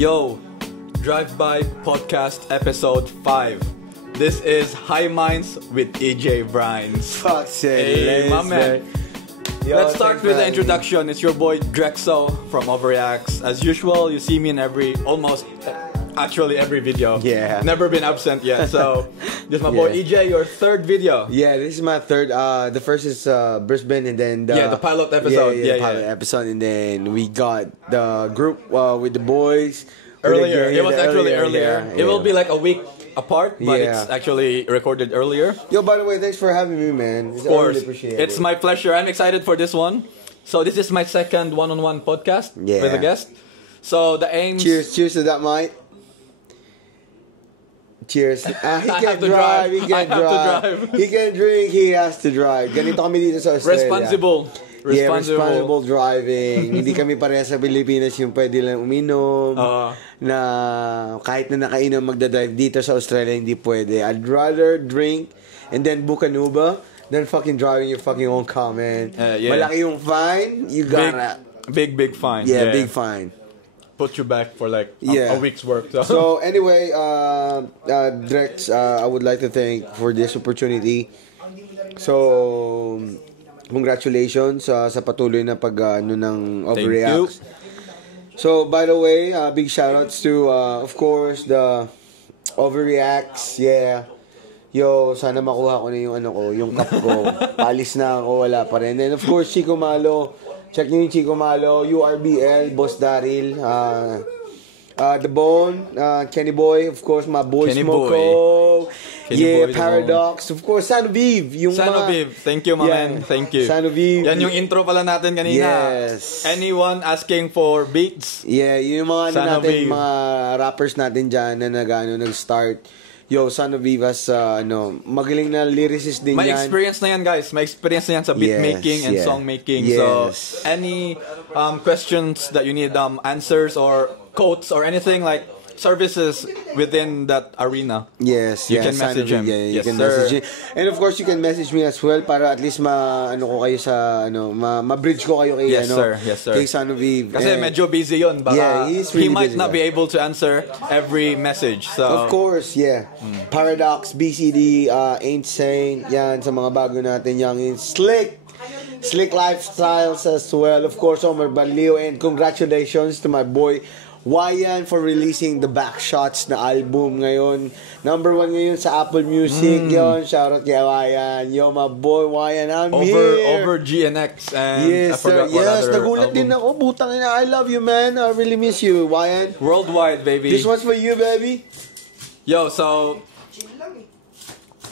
Yo, Drive By Podcast Episode 5. This is High Minds with EJ Brines. Fuck's sake. Hey, my man. Yo, Let's start with the me. introduction. It's your boy Drexo from Overreacts. As usual, you see me in every video. Yeah. Never been absent yet. So, this is my boy Yeah. EJ, your third video. Yeah, this is my third. The first is Brisbane, and then The pilot episode. the pilot episode, and then we got the group with the boys. Earlier. It was actually earlier. Yeah, It will be like a week apart, but Yeah. it's actually recorded earlier. Yo, by the way, thanks for having me, man. Of course. I really appreciate It's it. my pleasure. I'm excited for this one. So this is my second one-on-one podcast Yeah. with a guest. So the aims... Cheers to that, mate. Cheers. He I can have to drive. drive. He can I have to drive. drive. He can drink. He has to drive. Ganito kami dito sa Australia. Yeah, responsible driving. Hindi kami pareha sa Pilipinas yung pwede lang uminom. Na kahit na nakainom magdadrive dito sa Australia, hindi pwede. I'd rather drink and then book an Uber than fucking driving your fucking own car, man. Yeah. Malaki yung fine, you gotta... Big fine. Yeah, big fine. Put you back for like Yeah. a week's work. So anyway, Drex, I would like to thank for this opportunity. So, congratulations sa patuloy na pag ng Overreacts. So, by the way, big shoutouts to of course the Overreacts. Yeah. Yo, sana makuha ko na yung yung cup ko. Palis na ako, wala pa rin. And of course, Chico Malo. Check nyo yung Chico Malo, URBL, Boss Daryl, The Bone, Kenny Boy, of course, my boy Kenny Smoko. Kenny Boy, Paradox, of course, Sanoviv. Sanoviv, thank you, my man. Thank you. Sanoviv. Yan yung intro pala natin kanina. Yes. Anyone asking for beats? Yeah, yung mga Sanoviv. mga rappers natin dyan na nag-start. Yo, Sanoviv has, magaling na lyricist din May yan. experience na yan, guys. May experience na yan sa beat making and song making. Yes. So, any questions that you need answers or quotes or anything like services within that arena. Yes, You can message him. Yeah, you Yes, can sir. message him. And of course, you can message me as well para at least ko kayo sa ma-bridge ko kayo kay Yes, sir. Yes, sir. kay Sanoviv. Kasi medyo busy yun. Baka Yeah, he's really he might busy, not be able to answer every message. So, Of course, yeah. Paradox, BCD, Ain't Sane, yan sa mga bago natin yung Slick Lifestyles as well. Of course, Omar Balio, and congratulations to my boy Wayan for releasing the Backshots na album ngayon. Number 1 ngayon sa Apple Music. Yon, shoutout kay Wayan. Yo, my boy Wayan, I'm here. over GNX and I Yes, sir. forgot what Yes, other nagulat din album. ako. Butang ina, I love you, man. I really miss you, Wayan. Worldwide, baby. This one's for you, baby. Yo, so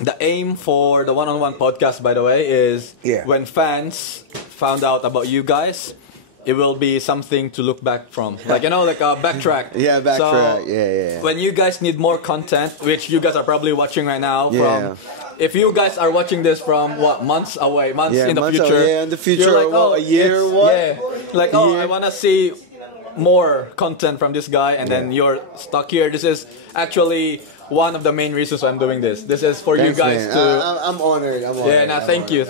the aim for the one-on-one podcast, by the way, is when fans found out about you guys, it will be something to look back from. Like, like a backtrack. Yeah, backtrack. So, Yeah. when you guys need more content, which you guys are probably watching right now, Yeah. if you guys are watching this from months away, months in the months future, away, in the future, you're like, a year, it's- what? Yeah, like, I want to see more content from this guy, and then you're stuck here. This is actually one of the main reasons why I'm doing this. This is for Thanks, you guys man. to. I'm honored. Yeah, nah, thank you.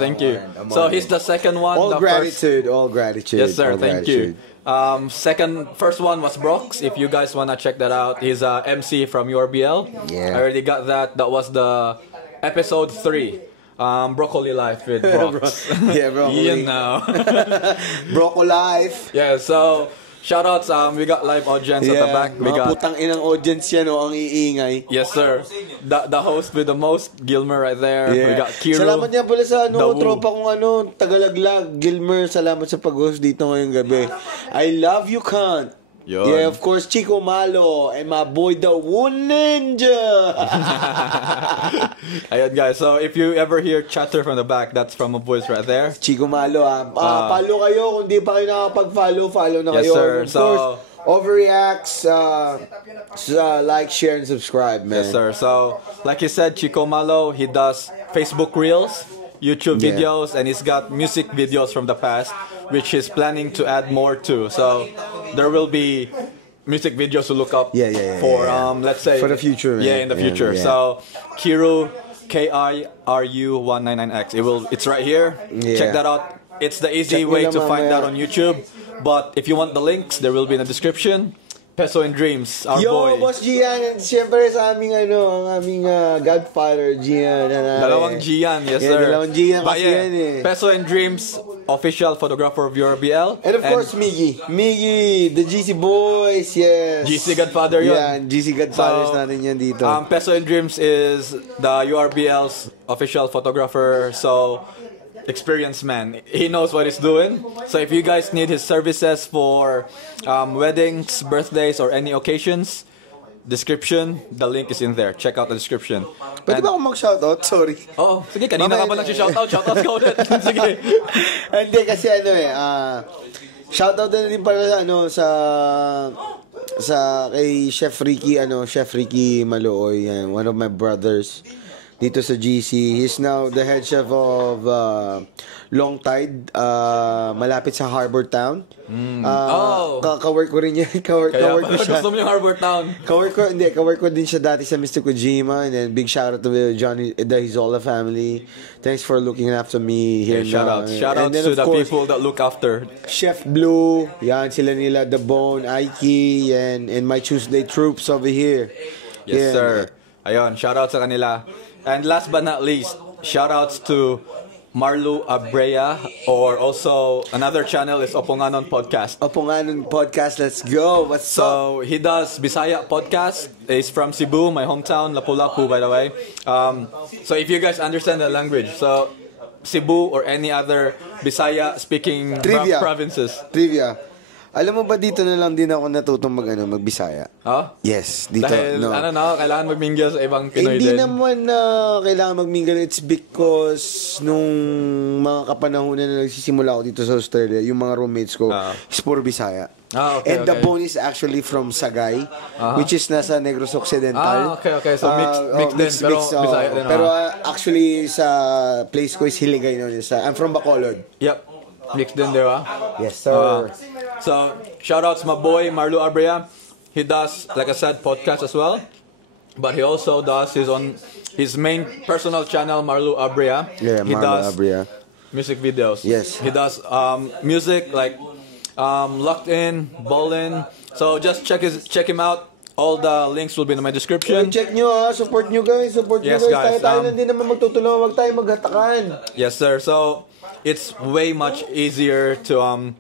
So he's the second one. All the gratitude. Yes, sir. All Thank gratitude. you. First one was Brox. If you guys wanna check that out, he's a MC from URBL. Yeah. I already got that. That was the episode 3. Broccoli Life with Brox. Yeah, Broccoli. You know. Broco Life. Yeah. So shoutouts. We got live audience at the back. We mga got. putang inang audience yan, ang iingay. Yes, sir. The host with the most, Gilmer right there. Yeah. We got Kiro. Salamat niya pala sa The Woo. tropa kong Tagalaglag. Gilmer, salamat sa pag-host dito ngayong gabi. I love you, cunt. Yun. Yeah, of course, Chico Malo and my boy, the Woo Ninja. Ayun, guys. So if you ever hear chatter from the back, that's from a voice right there. Chico Malo, follow kayo. Kung di pa kayo nakapag-follow, follow na Yes, kayo. sir. Of course, Overreacts, like, share, and subscribe, man. Yes, sir. So, like he said, Chico Malo, he does Facebook Reels, YouTube Yeah. videos, and he's got music videos from the past, which he's planning to add more to. So, there will be music videos to look up for, let's say... For the future, man. Yeah, in the future. Yeah. So, Kiru, KIRU199X. It's right here. Yeah. Check that out. It's the easy Check way nyo to lang find mamaya. that on YouTube. But if you want the links, there will be in the description. Peso and Dreams, our boy. Boss Gian, siyempre sa aming ang aming godfather, Gian. Dalawang Gian, yes sir. Dalawang Gian kasi yan eh. Peso and Dreams, official photographer of URBL. And of course, Miggy, the GC Boys, yes. GC Godfather yun. Yeah, GC Godfathers natin yan dito. Peso and Dreams is the URBL's official photographer, so experienced man. He knows what he's doing. So if you guys need his services for weddings, birthdays, or any occasions, description, the link is in there. Check out the description. Pwede ba akong mag-shoutout? Sorry. Oo. Sige, kanina ka pa nag-shoutout. Shoutout ka ulit. Sige. Hindi, kasi shoutout na din para sa kay Chef Ricky Malooy, one of my brothers dito sa GC. He's now the head chef of Long Tide, malapit sa Harbor Town. Ka-work ko rin yan. Ka-work ko siya. Gusto mo yung Harbor Town? Ka-work ko din siya dati sa Mr. Kojima. And then big shout out to Johnny, the Hizola family. Thanks for looking after me here. Shout out to the people that look after. Chef Blue, yan sila nila, The Bone, Aiki, and my Tuesday troops over here. Yes, sir. Ayun, shout out sa kanila. And last but not least, shoutouts to Marlu Abrea, or also another channel is Oponganon Podcast. Oponganon Podcast, let's go. What's up? So he does Bisaya podcast. He's from Cebu, my hometown, Lapu-Lapu, by the way. So if you guys understand the language, so Cebu or any other Bisaya speaking provinces. Trivia. Alam mo ba dito na lang din ako natutong magbisaya? Oh? Yes, dito. Dahil kailangan magmingle sa ibang Pinoy Hindi din. naman kailangan magmingle. It's because nung mga kapanahonan na nagsisimula ako dito sa Australia, yung mga roommates ko is puro Bisaya. Okay, and the Bone is actually from Sagay, which is nasa Negros Occidental. Okay. So mixed din, pero Bisaya din. Pero actually sa place ko is Hiligay noon. I'm from Bacolod. Yep. Mixed din, di ba? Yes, sir. So, shoutouts my boy, Marlu Abrea. He does, like I said, podcast as well. But he also does his main personal channel, Marlu Abrea. Yeah, he does Abrea. Music videos. Yes. He does music like Locked In, Ballin'. So, just check him out. All the links will be in my description. Check nyo support nyo guys. Yes, guys. Tayo lang din naman magtutulungan. Huwag tayo maghatakan. Yes, sir. So, it's way much easier to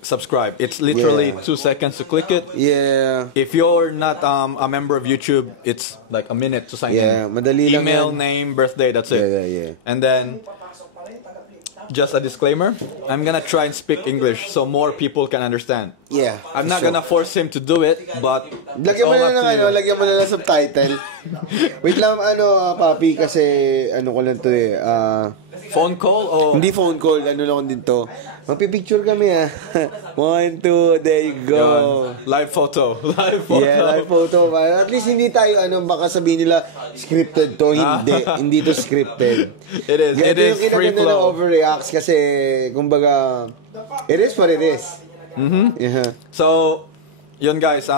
subscribe. It's literally 2 seconds to click it. Yeah. If you're not a member of YouTube, it's like a minute to sign in. Yeah, madali lang Email, yan. name, birthday, that's it. Yeah. And then, just a disclaimer, I'm gonna try and speak English so more people can understand. Yeah. I'm not gonna force him to do it, but lagyan mo na lang subtitle. Wait lang, papi, kasi ko lang to phone call or hindi phone call, lang din to. Magpipicture kami 1, 2, there you go. Live photo. Yeah, live photo. At least hindi tayo baka sabihin nila scripted to. Hindi to scripted. It is free flow. Ng overreacts kasi kumbaga it is what it is. Yeah. So, yun guys,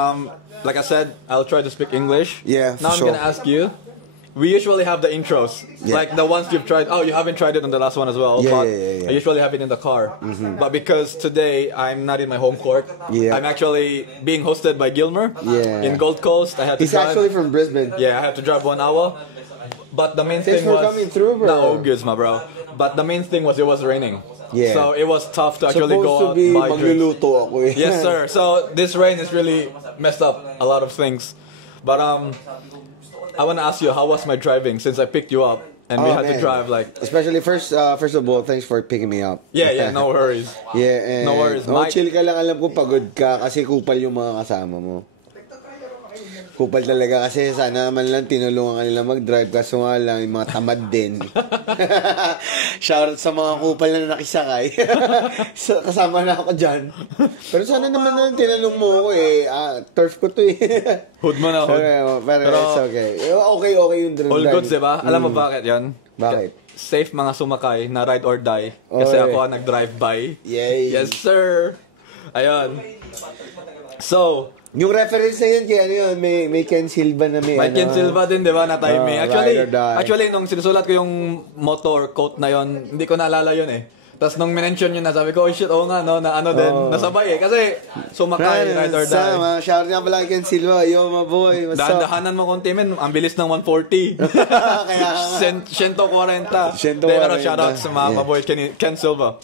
like I said, I'll try to speak English. Yeah, now I'm gonna ask you. We usually have the intros, like the ones you've tried. Oh, you haven't tried it on the last one as well. Yeah. I usually have it in the car. But because today I'm not in my home court, I'm actually being hosted by Gilmer in Gold Coast. I had to He's drive. actually from Brisbane. Yeah, I have to drive 1 hour. But the main thing was coming through, bro. No, goods, my bro. But the main thing was it was raining. Yeah. So it was tough to actually go out and buy drinks. Ako Yes, sir. So this rain has really messed up a lot of things. But I want to ask you, how was my driving since I picked you up and we had to drive Especially first of all, thanks for picking me up. Yeah, no worries. Yeah, and no worries. Chill ka lang, alam ko pagod ka kasi kupal yung mga kasama mo. Kupal talaga kasi sana naman lang tinulungan ka nila mag-drive kaso nga lang yung mga tamad din. Shoutout sa mga kupal na nakisakay. Kasama na ako dyan. Pero sana naman lang tinanong mo ako turf ko to Hood mo na, hood. Pero it's okay. Okay yung drive. All goods, diba? Alam mo bakit yan? Bakit? Safe mga sumakay na ride or die. Kasi ako ang nag-drive by. Yay. Yes, sir. Ayun. So, yung reference na yun, kaya may Ken Silva na may Ken Silva din, di ba, na timing. Ride or die. Actually, nung sinusulat ko yung motor quote na yun, hindi ko naalala yun eh. Tapos nung minention nyo na, sabi ko, oh shit, oo nga, no, na ano din, nasabay eh. Kasi sumakay, ride or die. Shout nga pala kay Ken Silva. Yo, my boy, what's up? Dahan-dahanan mo konti, men. Ang bilis ng 140. Kaya 140. Pero shout out sa my boy, Ken Silva.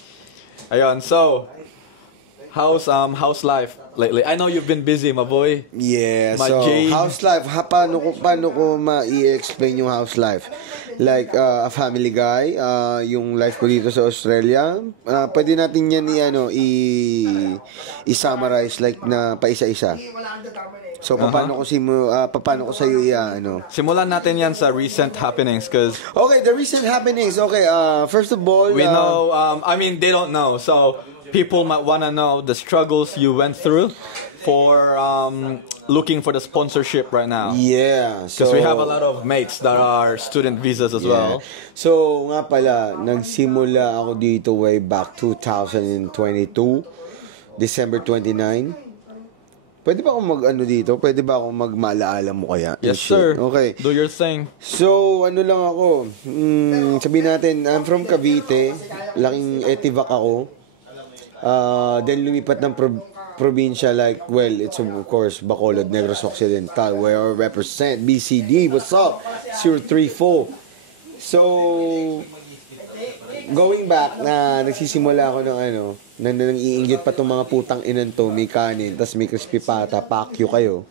Ayun, so, how's life lately? I know you've been busy, my boy. Yeah, so house life, paano ko ma-i-explain yung house life? Like a family guy, yung life ko dito sa Australia, pwede natin yan i-summarize like na paisa-isa. So paano ko sa iyo Simulan natin yan sa recent happenings cause okay, the recent happenings. Okay, first of all, we know I mean they don't know. So people might want to know the struggles you went through for looking for the sponsorship right now. Yeah. Because we have a lot of mates that are student visas as well. So, nga pala, nagsimula ako dito way back 2022, December 29. Pwede ba akong mag-ano dito? Pwede ba akong magmaalaala mo kaya? Yes, sir. Okay. Do your thing. So, ano lang ako, sabihin natin, I'm from Cavite, laking Etivac ako. Then lumipat ng probinsya like, well, it's of course Bacolod, Negros Occidental, where I represent BCD. What's up? 034. So, going back na nagsisimula ako ng nang iinggit pa tong mga putang inan to, may kanin, tas may crispy pata, pakyo kayo.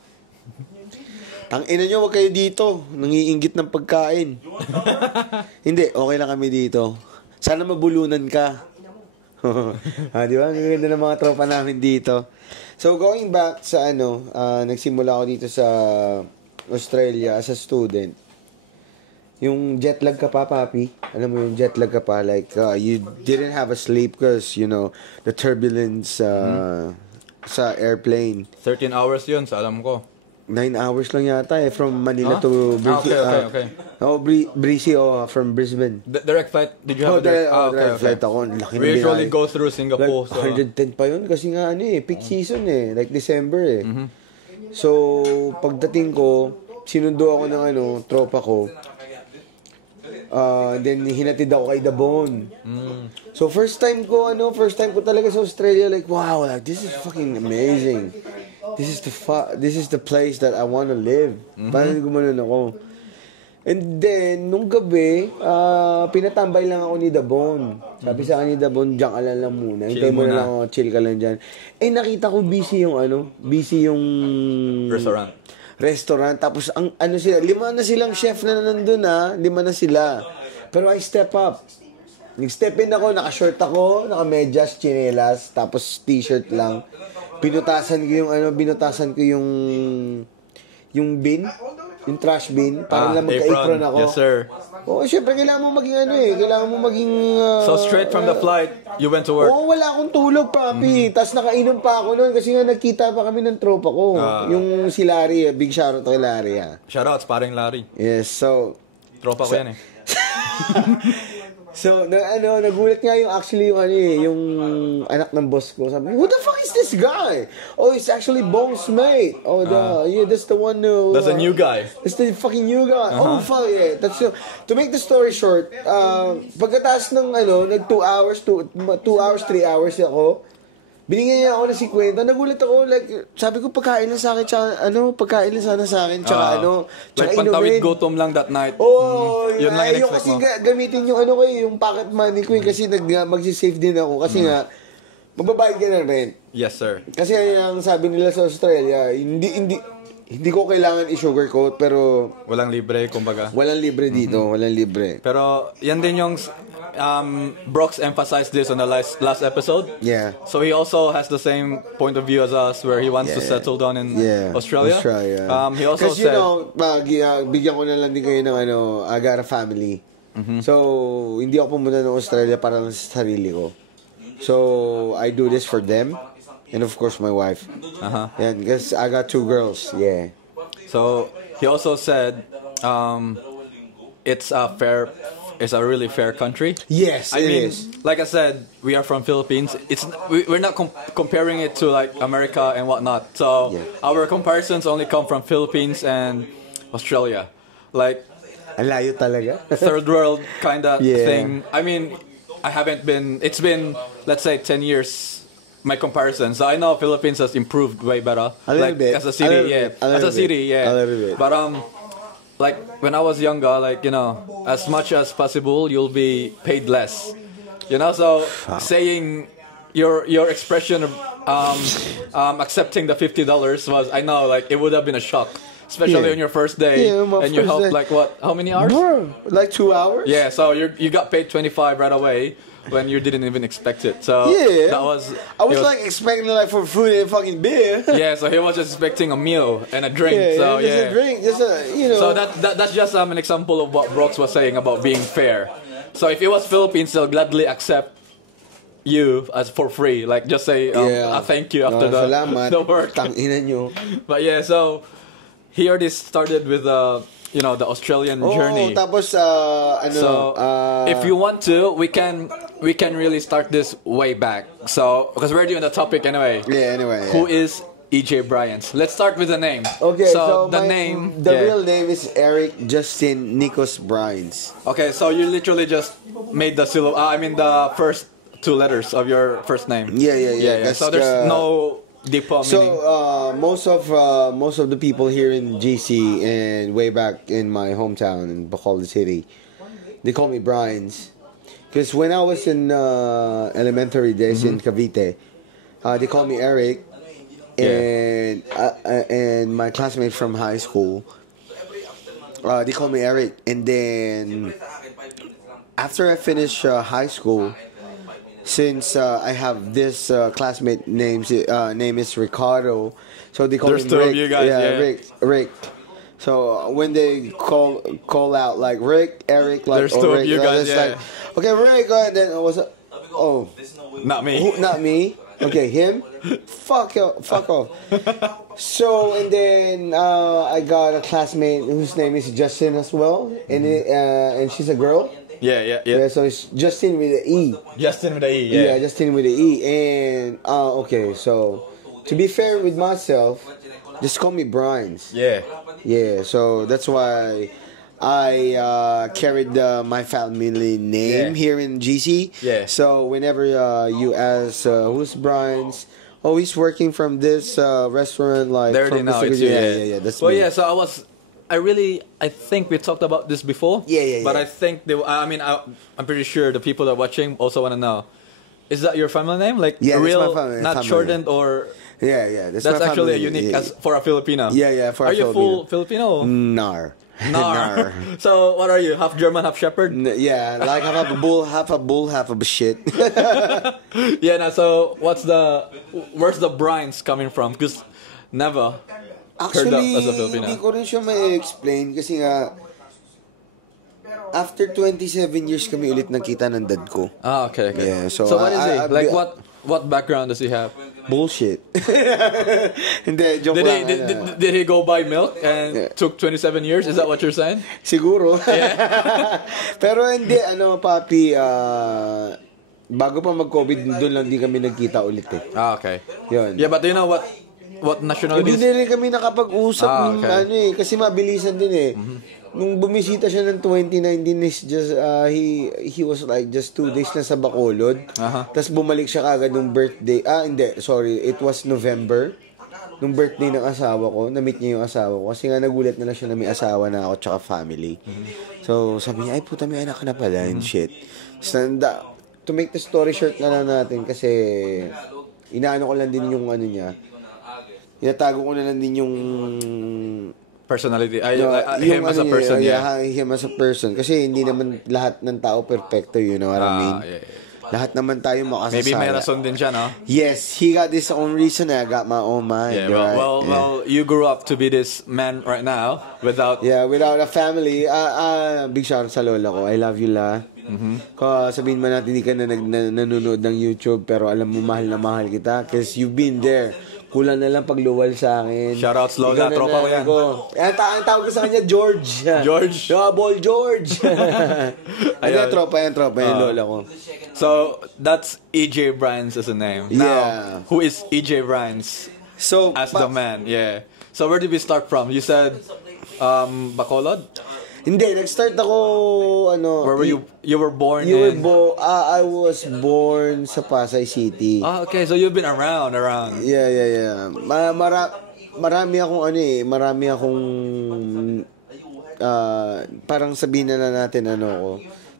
Tang ina nyo, wag kayo dito, nangiinggit ng pagkain. Hindi, okay lang kami dito. Sana mabulunan ka. Di ba? Ang ganda ng mga tropa namin dito. So, going back sa nagsimula ako dito sa Australia as a student. Yung jet lag ka pa, papi. Alam mo yung jet lag ka pa. Like, you didn't have a sleep because, the turbulence sa airplane. 13 hours yun, sa alam ko. 9 hours lang yata from Manila to Brisbane. Okay. Breezy from Brisbane. Direct flight? Did you have direct flight ako. Laki we usually go through Singapore. Like, 110 pa yun kasi nga peak season like December So, pagdating ko, sinundo ako ng tropa ko. Then hinatid ako kay Dabon. So first time ko talaga sa Australia, like wow, like this is fucking amazing. This is the place that I want to live. Parang gumanon ako. And then nung gabi, pinatambay lang ako ni Dabon. Sabi sa akin ni Dabon, diyan ka lang muna. Hintay mo na lang ako, chill ka lang diyan. Nakita ko busy yung restaurant. Tapos ang sila, 5 na silang chef na nandun 5 na sila. Pero I step up. Nag-step in ako, naka-short ako, naka-medyas, chinelas, tapos t-shirt lang. Binutasan ko yung bin, yung trash bin, para lang magka-apron ako. Yes, sir. Oo, syempre kailangan mo maging So straight from the flight, you went to work? Oo, wala akong tulog, papi. Tapos nakainom pa ako noon kasi nga nagkita pa kami ng tropa ko. Yung si Larry, big shoutout kay Larry. Shoutout, paring Larry. Yes, so tropa ko yan So, nagulat nga yung anak ng boss ko. Sabi, who the fuck is this guy? Oh, it's actually Bong's mate. Oh, that's the one who... That's a new guy. That's the fucking new guy. Oh, fuck yeah. To make the story short, pagkatapos ng nag 2 hours, 3 hours ako, binigyan niya ako ng 50. Nagulat ako, like, sabi ko, pagkain lang sa akin, pagkain lang sana sa akin, tsaka like, pantawid gutom lang that night. Yun lang in-expect mo. Kasi gamitin yung yung pocket money ko, kasi magsisave din ako, kasi nga, magbabayad ka ng rent. Yes, sir. Kasi ang sabi nila sa Australia, hindi ko kailangan i-sugarcoat, pero... Walang libre, kumbaga. Walang libre dito, walang libre. Pero, yan din yung... Brox emphasized this on the last episode. Yeah. So he also has the same point of view as us, where he wants to settle down in Australia. He also said, bigyan ko na lang din kayo ng I got a family. So hindi ako pumunta ng Australia para lang sa sarili ko. So I do this for them, and of course my wife. And because I got 2 girls. Yeah. So he also said, it's a really fair country. Yes, I mean, like I said, we are from Philippines. We're not comparing it to like America and whatnot. So our comparisons only come from Philippines and Australia. Like, ang layo talaga. third world kind of thing. I mean, I haven't been. It's been, let's say, 10 years. My comparison, so I know Philippines has improved way better. A little bit. As a city, yeah. As a city, yeah. A little bit. But like when I was younger, like as much as possible, you'll be paid less. So saying your expression of accepting the $50 was, I know, like it would have been a shock. Especially on your first day, and you helped like what? How many hours? Like 2 hours. Yeah, so you got paid 25 right away when you didn't even expect it. So that was. I was like expecting like for food and fucking beer. Yeah, so he was just expecting a meal and a drink. So just a drink, just a So that's just an example of what Brox was saying about being fair. So if it was Philippines, they'll gladly accept you as for free. Like just say a thank you after the work. Tangina nyo. But yeah, so. He already started with the Australian journey. Tapos if you want to, we can really start this way back. So because we're doing the topic anyway. Yeah. Anyway. Who is EJ Bryans? Let's start with the name. Okay. So the real name is Eric Justin Nikos Bryans. Okay. So you literally just made the the first two letters of your first name. Yeah. So there's no. So most of the people here in GC and way back in my hometown in Bacolod City, they call me Bryans, because when I was in elementary days in Cavite, they call me Eric, and my classmate from high school, they call me Eric, and then after I finished high school. Since I have this classmate name is Ricardo, so they call There's him two Rick. of you guys, yeah. Rick. So when they call out like Rick, Eric, like there's two Rick, of you guys, like, okay, Rick, then what's up? Oh, not me. Not me. Okay, him. Fuck off. So and then I got a classmate whose name is Justin as well, and she's a girl. Yeah. So it's Justin with the E. Justin with the E, yeah. Yeah, Justin with the E. And, okay, so, to be fair with myself, just call me Bryans. Yeah. Yeah, so that's why I carried my family name here in GC. Yeah. So whenever you ask, who's Bryans? Oh, he's working from this restaurant, like... There they know, it's you. Yeah, that's me. Yeah, so I think we talked about this before. Yeah. But I think I'm pretty sure the people that are watching also want to know. Is that your family name? Like real, not shortened or? Yeah. That's actually a unique as for a Filipino. Yeah, for a Filipino. Are you full Filipino? Nar. So what are you? Half German, half Shepherd? Yeah, like half a bull, half a shit. Yeah. So where's the Bryans coming from? Because never. Actually, hindi ko rin siya ma-explain kasi nga after 27 years kami ulit nagkita ng dad ko. Ah, okay. Yeah, so what is he? Like what background does he have? Bullshit. Hindi, joke lang. Did he go buy milk and took 27 years? Is that what you're saying? Siguro. Yeah. Pero hindi, papi, bago pa mag-COVID, doon lang di kami nagkita ulit eh. Ah, okay. Yun. Yeah, but do you know what nationality? Hindi rin kami nakapag-usap kasi mabilisan din eh. Nung bumisita siya ng 2019 is just he was like just 2 days na sa Bacolod. Tapos bumalik siya kagad nung birthday. It was November. Nung birthday ng asawa ko, na-meet niya yung asawa ko. Kasi nga nagulat na lang siya na may asawa na ako tsaka family. So sabi niya, ay puta, may anak ka na pala and shit. So, to make the story short na lang natin kasi inaano ko lang din yung niya. Inatago ko na lang din yung personality. Him as a person. Him as a person. Kasi hindi naman lahat ng tao perfecto, you know what I mean? Yeah. Lahat naman tayo makasasaya. Maybe may rason din siya, no? Yes, he got his own reason. I got my own mind. Yeah, well, you grew up to be this man right now without a family. Big shout out sa lola ko. I love you, la. Sabihin man natin hindi ka na nanonood ng YouTube pero alam mo mahal kita because you've been there. Kulang na lang pagluwal sa akin. Shoutouts, Lola. Tropa ko yan. Ang tawag ko sa kanya, George. George? Ball George. Tropa yan, Lola ko. So, that's EJ Bryans as a name. Now, who is EJ Bryans as the man? Yeah. So, where did we start from? You said Bacolod? Hindi, nag-start ako, ano... Where were you? You were born I was born sa Pasay City. Ah, okay. So you've been around. Yeah. Marami akong parang sabihin na natin,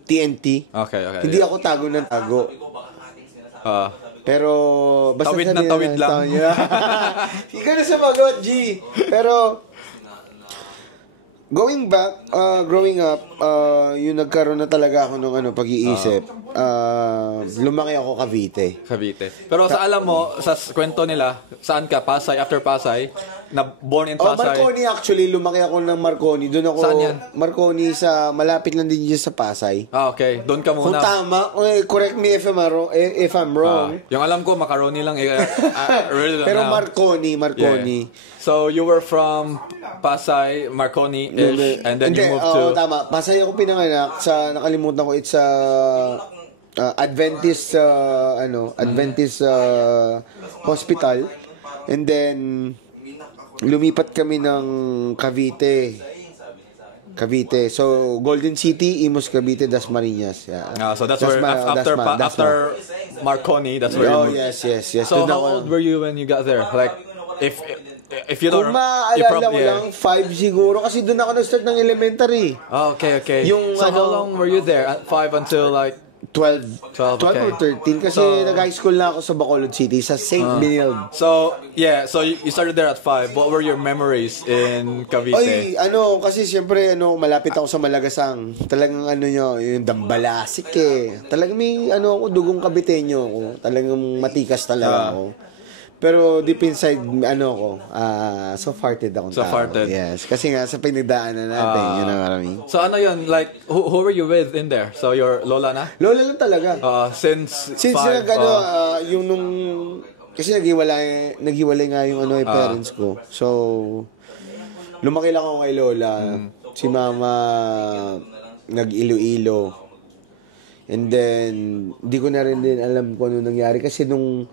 TNT. Okay. Hindi ako tago ng tago. Pero, basta tawid na tawid lang. Ikaw na sumagot, G. Pero, growing up, yung nagkaroon na talaga ako ng pag-iisip. Lumaki ako Cavite. Pero sa alam mo, sa kwento nila, saan ka? Pasay, after Pasay, na born in Pasay. Marconi actually, lumaki ako ng Marconi. Doon ako, saan yan? Marconi malapit lang din dyan sa Pasay. Okay. Doon ka muna. Kung tama, correct me if I'm wrong. Yung alam ko, macaroni lang. Really Pero now. Marconi. Yeah. So, you were from Pasay, Marconi-ish, and then you moved to... Tama. Pasay ako pinanganak nakalimutan ko, it's Adventist, hospital. And then, lumipat kami ng Cavite. So, Golden City, Imus, Cavite, Dasmariñas. Yeah. So that's where, after Marconi, that's where you moved. Yes. So, how old were you when you got there? Like, if you don't... Kung maaalala ko lang, 5 siguro. Kasi doon ako nag-start ng elementary. Oh, okay. So, how long were you there? 5 until like... 12 okay. or 13 kasi nag-high school na ako sa Bacolod City sa St. Benilde. So you started there at 5. What were your memories in Cavite? Kasi siyempre malapit ako sa Malagasang. Talagang yung dambalasik Talagang may dugong Caviteño ako. Talagang matikas talaga ako. Pero deep inside, soft-hearted akong tao. Soft-hearted. Yes. Kasi nga, sa pinagdaanan natin, yun ang maraming. So yun, like, who were you with in there? So your lola na? Lola lang talaga. Since 5. Yung nung, kasi naghiwalay nga yung parents ko. So, lumaki lang ako kay lola. Si mama, nag-Iloilo. And then, di ko na rin din alam kung ano nangyari. Kasi nung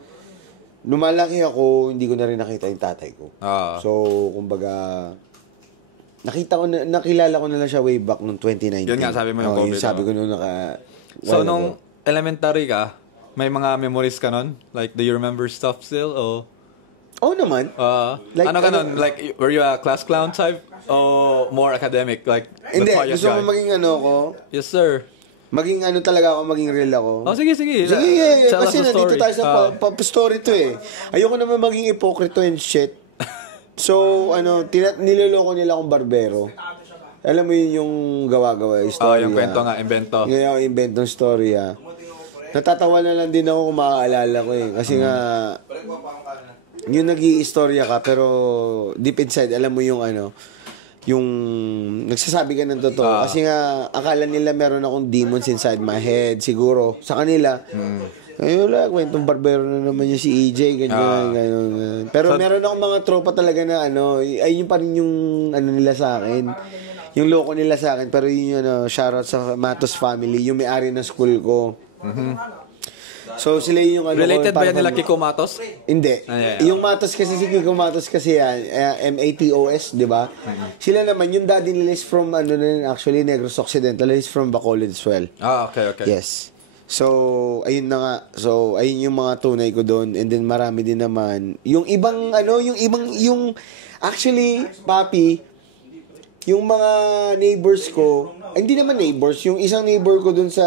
lumalaki ako, hindi ko na rin nakita yung tatay ko. So, kumbaga, nakilala ko na lang siya way back noong 2019. Yun nga, sabi mo yung COVID. Yung sabi ko noong So, nung elementary ka, may mga memories ka nun? Like, do you remember stuff still? Oo naman. Like, ano ka nun? Like, were you a class clown type? O more academic? Like, hindi, gusto mo maging ko? Yes, sir. Maging talaga ako, maging real ako. Sige. Kasi nandito tayo sa story to Ayoko naman maging ipokrito and shit. So, niloloko nila akong barbero. Alam mo yun yung gawa-gawa, story. Yung kwento nga, invento. Yung inventong story, Natatawa na lang din ako kung maaalala ko Kasi nga, yung nag-i-istorya ka, pero deep inside, alam mo yung yung nagsasabi ka ng totoo. Kasi nga, akala nila meron akong demons inside my head. Siguro, sa kanila. Ayun lang, kwentong barbero na naman yung si EJ, ganyan. Pero meron akong mga tropa talaga na ay yun pa rin yung nila sa akin. Yung loko nila sa akin. Pero yun shoutout sa Matos family, yung may-ari ng school ko. So, sila yung related ba yan nila Kiko Matos? Hindi. Yung Matos kasi, si Kiko Matos kasi yan, MATOS, di ba? Sila naman, yung daddy nila is from, actually, Negros Occidental, is from Bacolod as well. Okay. Yes. So, ayun na nga. So, ayun yung mga tunay ko doon. And then, marami din naman. Yung ibang, actually, papi, yung mga neighbors ko, hindi naman neighbors, yung isang neighbor ko dun sa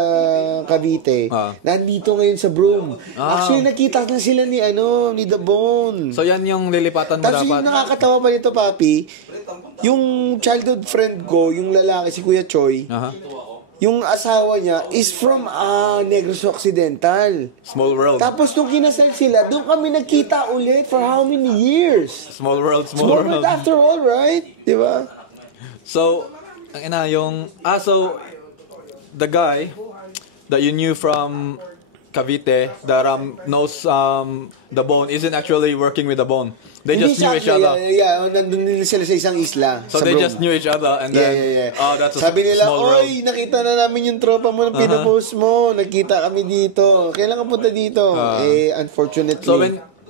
Cavite, nandito ngayon sa Broome. Actually, nakita na sila ni The Bone. So, yan yung lilipatan mo dapat. Tapos yung nakakatawa pa nito, papi, yung childhood friend ko, yung lalaki, si Kuya Choi, yung asawa niya is from Negros Occidental. Small world. Tapos nung kinasal sila, doon kami nagkita ulit for how many years? Small world. Small world after all, right? Di ba? So, so, the guy that you knew from Cavite that knows The Bone isn't actually working with The Bone. They just knew each other. Yeah, nandun din sila sa isang isla. So they just knew each other and then, that's a sabi nila, small world. oy, nakita na namin yung tropa mo na pinapost mo. Nagkita kami dito. Kailan ka punta dito? Unfortunately. So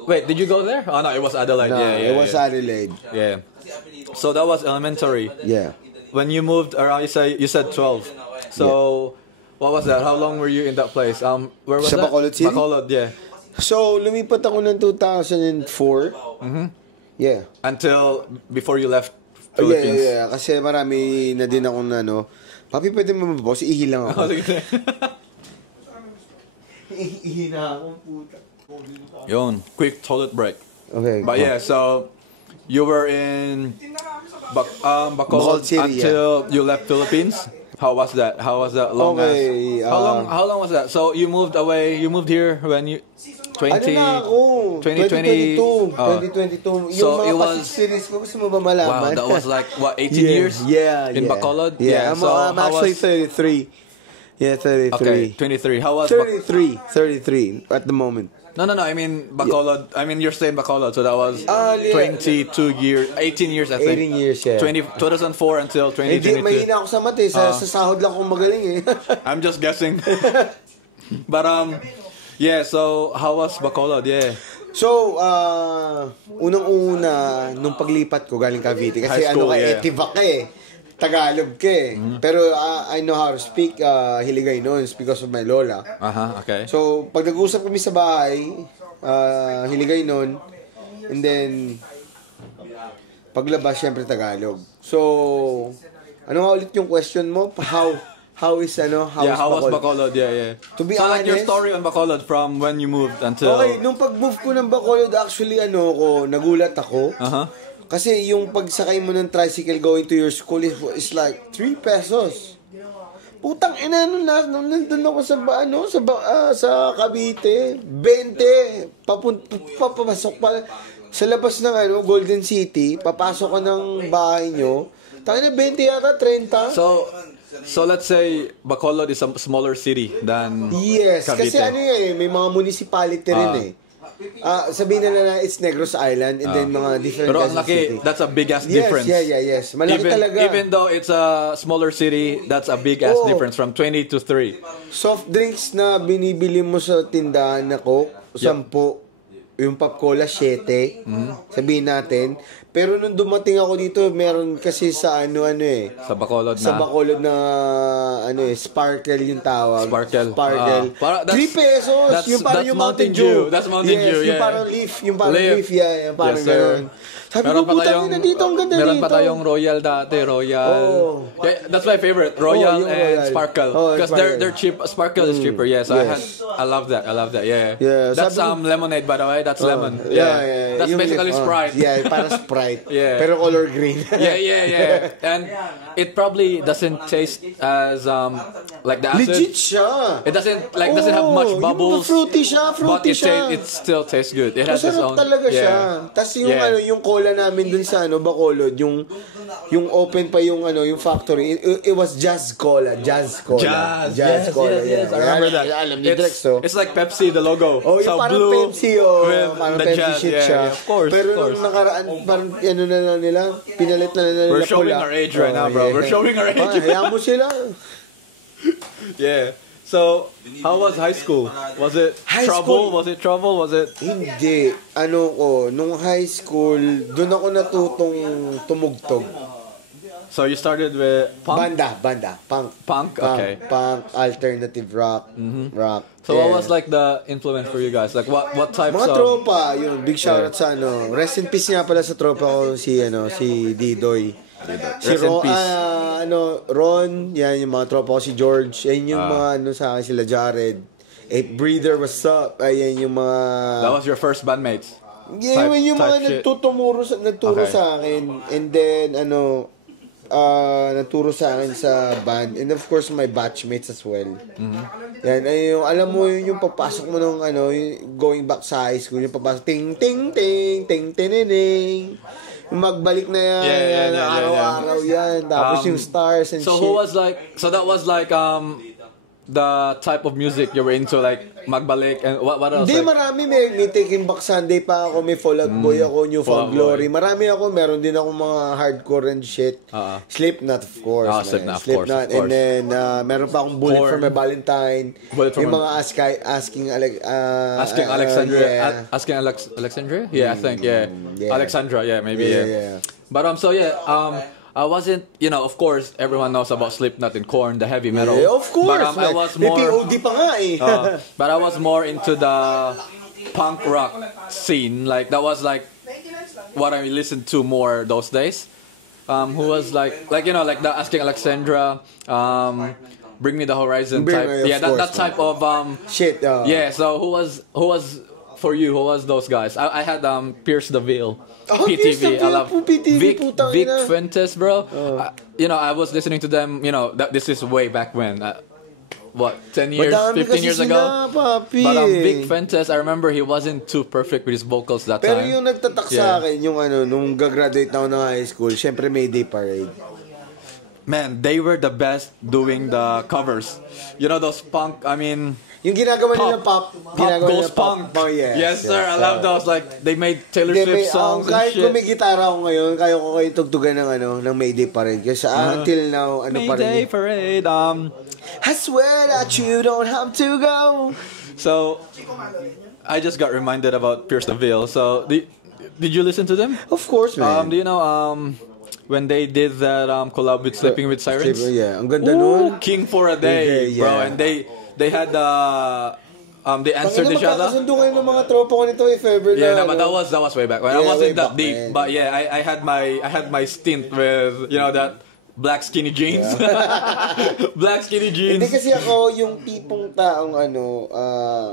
wait, did you go there? Oh no, it was Adelaide. No, it was Adelaide. Yeah. So that was elementary. Yeah. when you moved around, you said 12. So what was that? How long were you in that place? Where was Sa that? Bacolod City? Bacolod, yeah. So, lumipat ako ng 2004. Yeah. Until before you left Philippines. Yeah. Kasi marami na din akong Papi, pwede mo mababaw? Ihi lang ako. Ihi na ako, puta. Yun, quick toilet break. Okay. But yeah, so you were in Bacolod Bacolod City, until you left Philippines. How was that? How was that long Okay, How long was that? So you moved away. You moved here when you 2022. So yung it mga was series ko, gusto mo ba malaman? wow. That was like what 18 years. In Bacolod. Yeah. So I'm actually 33. Yeah, 33. Okay, 23. How was 33 at the moment. No. I mean Bacolod. I mean you're staying Bacolod, so that was 22 years, 18 years I think. 18 years, yeah. 2004 until 2022. Hindi, mahina ako sa mati. Sa sahod lang akong magaling I'm just guessing. But yeah. So how was Bacolod? Yeah. So, unang-una nung paglipat ko galing Cavite kasi High school, Etivac Tagalog Pero I know how to speak Hiligay noon because of my lola. Okay. So, pag nag-usap kami sa bahay, Hiligay noon, and then paglabas syempre Tagalog. So, ano nga ulit yung question mo? How is Bacolod? Yeah. To be so honest, like your story on Bacolod from when you moved until okay, nung pag-move ko ng Bacolod, actually nagulat ako. Kasi yung pagsakay mo ng tricycle going to your school is like 3 pesos. Putang ina, nandun ako sa Cavite, 20, papasok pa sa labas ng Golden City, papasok ka ng bahay nyo, tangina 20 yata, 30. So let's say Bacolod is a smaller city than Yes, Cavite. kasi may mga municipality rin sabihin na it's Negros Island and then mga different pero ang laki, that's a big ass difference. Yes. Malaki talaga. Even though it's a smaller city, that's a big ass difference from 20 to 3. Soft drinks na binibili mo sa tindahan na Coke, 10. Yung Pop Cola, 7. Sabihin natin. Pero nung dumating ako dito, meron kasi sa Sa Bacolod Sa Bacolod na Sparkle yung tawag. Sparkle. 3 pesos. Yung parang yung Mountain Dew. That's Mountain Dew, Yung parang leaf. Yung parang gano'n. Sabi ko, putang ina dito, ang ganda meron dito. pa tayong Royal dati, Royal. Yeah, that's my favorite, Royal and Royal. Sparkle. Because they're cheap. Sparkle is cheaper, yes. I love that, yeah. That's lemonade, by the way. That's lemon. Yeah. That's basically Sprite. Yeah, parang Sprite. Yeah. Pero color green. Yeah. And it probably doesn't taste as like the acid. Legit siya. It doesn't have much bubbles. Fruity siya. But it still tastes good. It has its own. Masarap talaga siya. Tapos yung cola namin dun sa Bacolod, yung open pa yung factory. It was Jazz Cola. Jazz Cola. Yes, I remember that. Alam ni Drex, it's like Pepsi, the logo. Yung parang blue Pepsi, parang the Pepsi jazz, shit siya. Of course. Pero nung nakaraan, parang na nila, pinalit na nila We're showing our age right now, bro. We're showing our age. Hayaan mo sila. Yeah. So, how was high school? Was it trouble? Was it trouble? Was it? Hindi. Nung high school, doon ako natutong tumugtog. So you started with punk? Banda. Punk, okay. Punk, alternative rock, rock. So what was like the influence for you guys? Like what types mga of... tropa, yung big shoutout sa rest in peace nga pala sa tropa ko, si Didoy. Si Ron, yan yung mga tropa ko, si George, yan yung mga sa akin, sila Jared. Breather, what's up? Ayan yung mga... That was your first bandmates? Yeah, yung mga nagturo sa akin. And then, nagturo sa akin sa band. And of course, my batchmates as well. Yan, alam mo yung papasok mo nung going back sa high school, yung papasok, ting, ting, ting, ting, ting, magbalik na yan, araw-araw yan. Tapos yung stars and so shit. That was like the type of music you were into, like magbalik and what else? Hindi, marami. May Taking Back Sunday pa ako, may Fall Out Boy ako, New Found Glory. Marami ako, meron din ako mga hardcore and shit. Slipknot, of course. Slipknot. And then, meron pa akong Bullet for My Valentine. Yung mga Asking Alexandria. Alexandria? Yeah, I think, yeah. Alexandra, yeah, maybe, yeah. But I wasn't, of course, everyone knows about Slipknot and Korn, the heavy metal. Yeah, of course, but I was more. POD pa nga eh. But I was more into the punk rock scene. Like that was like what I listened to more those days. Who was like the Asking Alexandra, Bring Me the Horizon type. Yeah, that type of shit. Yeah. So who was for you? Who was those guys? I had Pierce the Veil. PTV. I love PTV, Vic Fuentes, bro. I was listening to them. This is way back when. 10 years, 15 years ago? Papi. But Vic Fuentes, I remember he wasn't too perfect with his vocals that Pero time. Pero yung nagtatak sa akin, yung nung gagraduate na ako ng high school, syempre Mayday Parade. Man, they were the best doing the covers. Those punk, yung ginagawa nila pop ghost punk. Oh, yes, sir. I love those. Like, they made Taylor Swift songs and kahit shit. Kahit kung may gitara ako ngayon, kaya ko kayo tugtugan ng Mayday Parade. Kasi until now, Mayday Parade, I swear that you don't have to go. So, I just got reminded about Pierce the Veil. So, did you listen to them? Of course, man. Do you know when they did that collab with Sleeping with Sirens? Yeah, ang ganda nun. King for a Day, yeah. bro. And they had they answered each other. Magkakasundo kayo ng mga tropa ko nito if ever na. Yeah, but that was way back when. I wasn't that deep, man. But yeah, I had my stint with that black skinny jeans. Yeah. Black skinny jeans. Hindi kasi ako yung tipong taong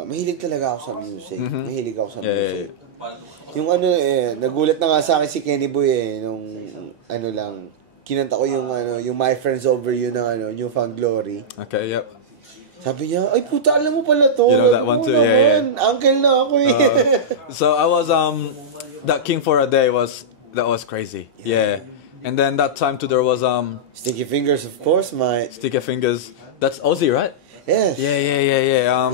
mahilig talaga ako sa music. Mm-hmm. Mahilig ako sa music. Yeah. Yung nagulat na nga sa akin si Kenny Boy nung lang kinanta ko yung My Friends Over You na Newfound Glory. Okay, yep. Sabi niya, ay puta, alam mo pala to. You know that one too, yeah. Uncle na ako eh. So I was that King for a Day was crazy. Yeah. And then that time too there was Sticky Fingers, of course, mate. Sticky Fingers. That's Ozzy, right? Yes. Yeah.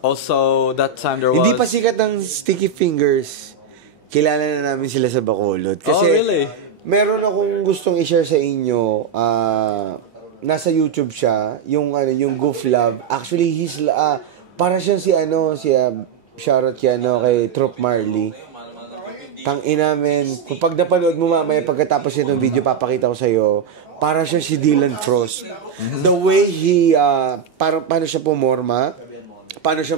Also that time there was. Hindi pa sikat ng Sticky Fingers. Kilala na namin sila sa Bacolod. Kasi really? Meron akong gustong i-share sa inyo. Nasa YouTube siya, yung Goof Love. Actually, he's para siyang si shoutout kay Trop Marley. Tangina men, kung pag napanood mo mamaya pagkatapos nitong video papakita ko sa iyo, para siya si Dylan Frost. Mm-hmm. The way he paano siya pumorma, paano siya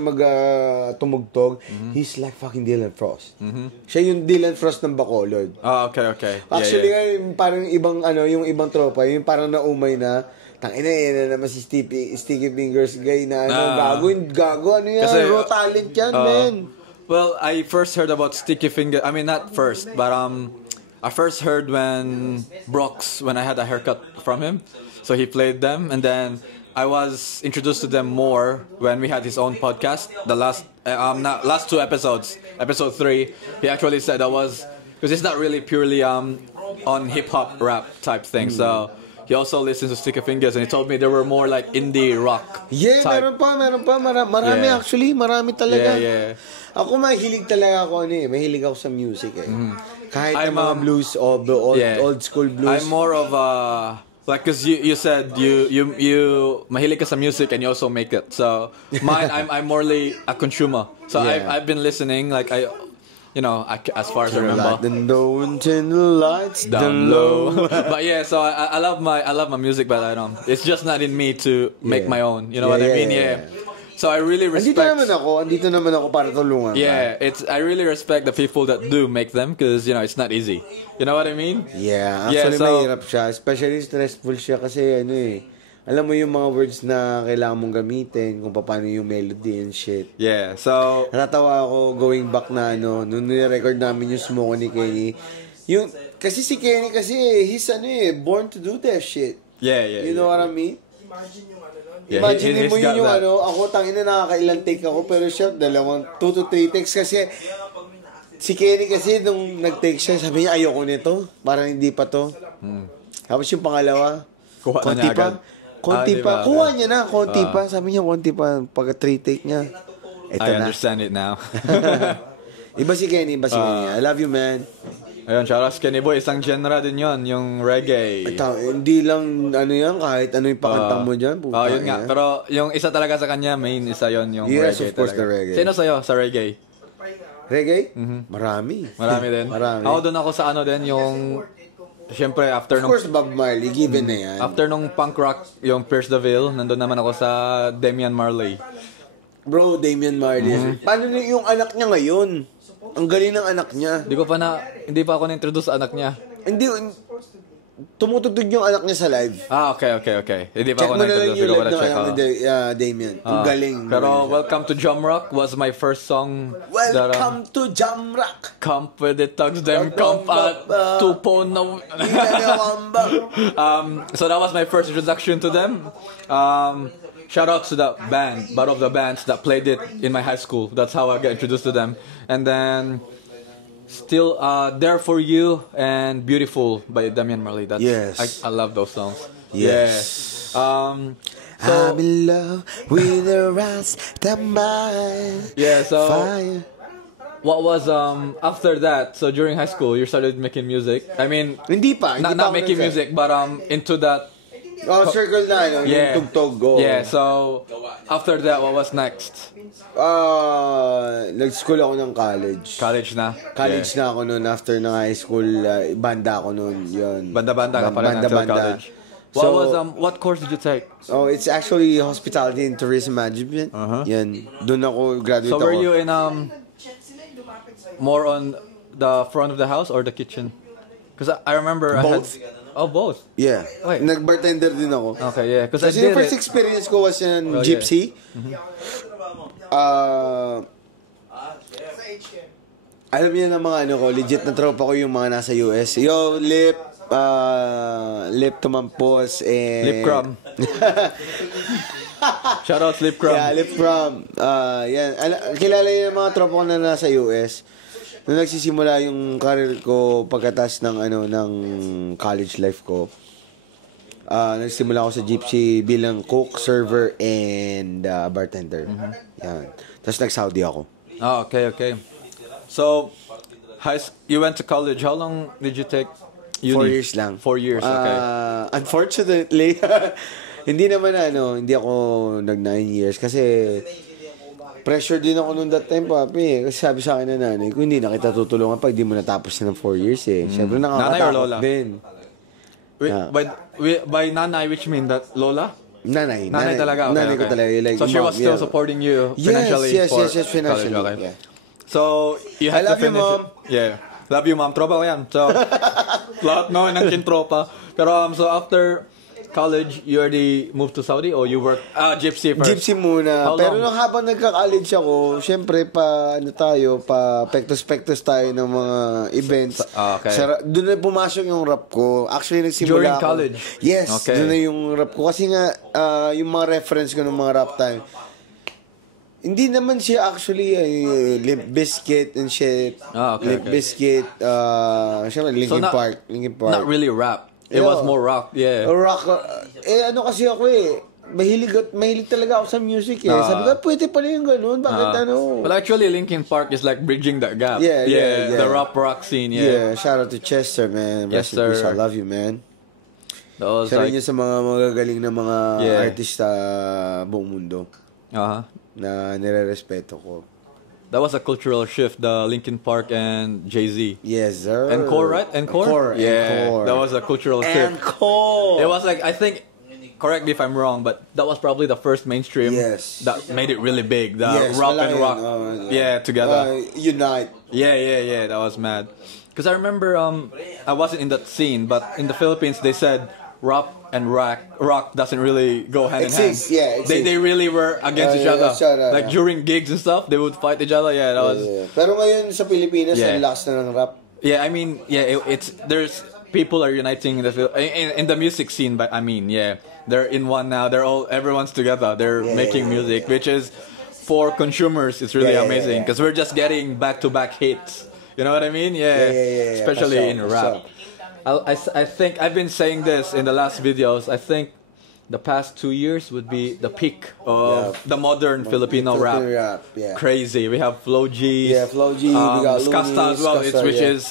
tumugtog, he's like fucking Dylan Frost. Mm-hmm. Siya yung Dylan Frost ng Bacolod. Oh, okay. Actually, parang ibang yung ibang tropa, yung parang naumay na tangina naman si Sticky Fingers guy na gago yan, kasi, raw talent yan, man. Well, I first heard about Sticky Fingers. I mean, not first, but I first heard when I had a haircut from him. So he played them, and then I was introduced to them more when we had his own podcast. The last 2 episodes, episode 3, he actually said that was because it's not really purely on hip hop rap type thing. So he also listens to Sticky Fingers, and he told me there were more like indie rock. Yeah, type. meron pa. Marami actually, marami talaga. Yeah. Ako mahilig talaga ako mahilig ako sa music eh. Mm-hmm. Kahit ang mga blues old school blues. I'm more of like cause you said you mahilig ka sa music and you also make it. So I'm morely a consumer. So I've been listening like as far as I remember. Turn the lights down low. But yeah, so I love my music, but it's just not in me to make my own. You know what I mean? Yeah. So I really respect. Andito naman ako para tulungan. Yeah, I really respect the people that do make them because it's not easy. You know what I mean? Yeah, actually mahirap siya, especially stressful siya kasi alam mo yung mga words na kailangan mong gamitin kung paano yung melody and shit. Yeah, so natatawa ako going back na nung ni-record namin yung Smoke ni Kenny. Kasi si Kenny he's born to do that shit. Yeah. You know what I mean? Imagine mo yun yung ako tangina nakakailang take ako pero siya 2 to 3 takes kasi si Kenny kasi nung nag-take siya sabi niya ayoko nito parang hindi pa to. Tapos yung pangalawa konti pa kuha niya na konti pa sabi niya konti pa pag 3 take niya I understand it now. Iba si Kenny I love you man. Ayun, shoutout Kenny Boy, isang genre din yon, yung reggae. Hindi lang yan, kahit ano yung pakanta mo dyan. Yun nga, pero yung isa talaga sa kanya, main isa yon yung reggae. Yes, of course, the reggae. Sino sa'yo sa reggae? Reggae? Marami din. Marami. Ako doon ako sa din, yung syempre, after Of course, Bob Marley, given na yan. After nung punk rock, yung Pierce the Veil, nandun naman ako sa Damian Marley. Bro, Damian Marley. Paano yung anak niya ngayon? Ang galing ng anak niya. Hindi pa ako na-introduce sa anak niya. Hindi, tumutugtog yung anak niya sa live. Okay. Hindi pa Check ako mo na lang na-introduce. yung live Check ng Damian. Ang galing. Pero Welcome to Jamrock was my first song. Welcome to Jamrock. Camp with the thugs, them camp at 2 na. So that was my first introduction to them. Shout out to the band, one of the bands that played it in my high school. That's how I got introduced to them. And then still There For You and Beautiful by Damian Marley. I love those songs. Yes. Yeah. I'm in love with the Rasta man. Yeah, so Fire. what was after that? So during high school, you started making music. I mean, Hindi pa not making music, but into that. Circle na, yung tugtog. Yeah, so after that, what was next? Nag-school ako ng college. College na? College na ako noon. After ng high school, banda ako noon. Yun. Banda-banda ka pa rin until college. What course did you take? Oh, it's actually Hospitality and Tourism Management. Yan. Doon ako graduate ako. So were you in more on the front of the house or the kitchen? Because I remember both. Both. Yeah. Wait. Nag-bartender din ako. Okay, yeah. Kasi yung first experience ko was in Gypsy. Alam niyo na mga ko, legit na tropa ko yung mga nasa US. Yo, Lip Tumampos and Lip Crumb. Shout out Lip Crumb. Yeah, Lip Crumb. Yan. Kilala niyo yung mga tropa ko na nasa US. Nung nagsisimula yung career ko pagkatas ng college life ko, nagsimula ako sa Gypsy bilang cook, server, and bartender. Yan. Tapos nag-Saudi ako. Oh, okay. So, you went to college. How long did you take uni? 4 years lang. 4 years, okay. Unfortunately, hindi ako nag 9 years kasi pressure din ako noon that time, papi. Kasi sabi sa akin na nanay ko, hindi na kita tutulungan pag di mo natapos na ng 4 years eh. Siyempre nakakatakot din. By nanay, which mean that Lola? Nanay talaga. Okay, nanay ko talaga. Like, so she was still supporting you financially? Yes, financially. College, okay. So, you had to finish. Mom. Yeah. Love you, mom. Tropa ko yan. So, lahat ng kintropa. Pero, so after college, you already moved to Saudi or you worked Gypsy first? Gypsy muna. Pero nung habang nagka-college ako, syempre pa pektos-pektos tayo ng mga events. Okay. Doon na pumasok yung rap ko. Actually, nagsimula during college? Yes, okay. Doon na yung rap ko. Kasi nga, yung mga reference ko ng mga rap time, hindi naman siya actually Limp Bizkit and shit. Okay. Limp Bizkit, syempre Linkin Park. Not really rap. It was more rock, yeah. Rock. Kasi ako mahilig talaga ako sa music eh. Sabi ko, pwede pala yung ganun. Bakit Well, actually, Linkin Park is like bridging that gap. Yeah. The rock scene, Yeah, shout out to Chester, man. Yes, sir. I love you, man. Siya rin yun sa mga magagaling na mga artist sa buong mundo. Na nire-respeto ko. That was a cultural shift, the Linkin Park and Jay-Z. Yes, sir. Encore, right? Encore? Yeah, Encore. that was a cultural shift. Encore! It was like, I think, correct me if I'm wrong, but that was probably the first mainstream that made it really big. The rock and rock, together. Unite. Yeah, that was mad. Because I remember, I wasn't in that scene, but in the Philippines, they said rap and rock doesn't really go hand in hand. Yeah, they really were against each other. Like during gigs and stuff, they would fight each other. Yeah, that was. Pero ngayon sa Pilipinas, ang lakas na ng rap. Yeah, I mean, there's people are uniting in the music scene, but I mean, they're in one now. Everyone's together. They're making music, which is for consumers. It's really amazing because we're just getting back-to-back hits. You know what I mean? Yeah. Especially in rap. I think I've been saying this in the last videos. I think the past 2 years would be the peak of the modern Filipino rap. Crazy. We have Flo G. Yeah, Flo G. We got Skasta as well, which is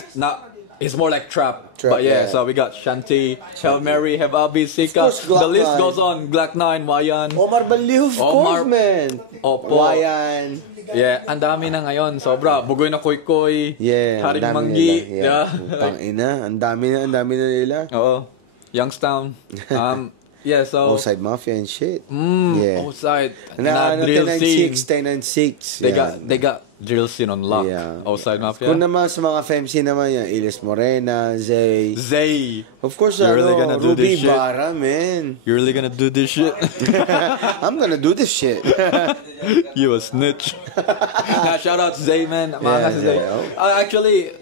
It's more like trap. But yeah, so we got Shanti, Hail Mary, Have Abi, Sika. Course, The list 9. goes on. Glock 9, Wayan. Omar Baliw, of course, man. Opo. Wayan. Yeah, ang dami na ngayon. Sobra. Bugoy na Koy-Koy. Yeah, Haring ang dami Manggi. nila. Yeah. Tangina, ang dami na nila. Oo. Youngstown. Yeah, so... Outside Mafia and shit. Yeah. Outside. Na drill scene. 10 and 6. They got drill scene on lock. Yeah. Outside Mafia. Kung naman sa mga FMC naman yan, Ilis Morena, Zay. Of course, you're really gonna do Ruby this shit. Barra, man. You're really gonna do this shit. I'm gonna do this shit. You a snitch. Nah, shout out to Zay, man. Yeah, Zay. Actually,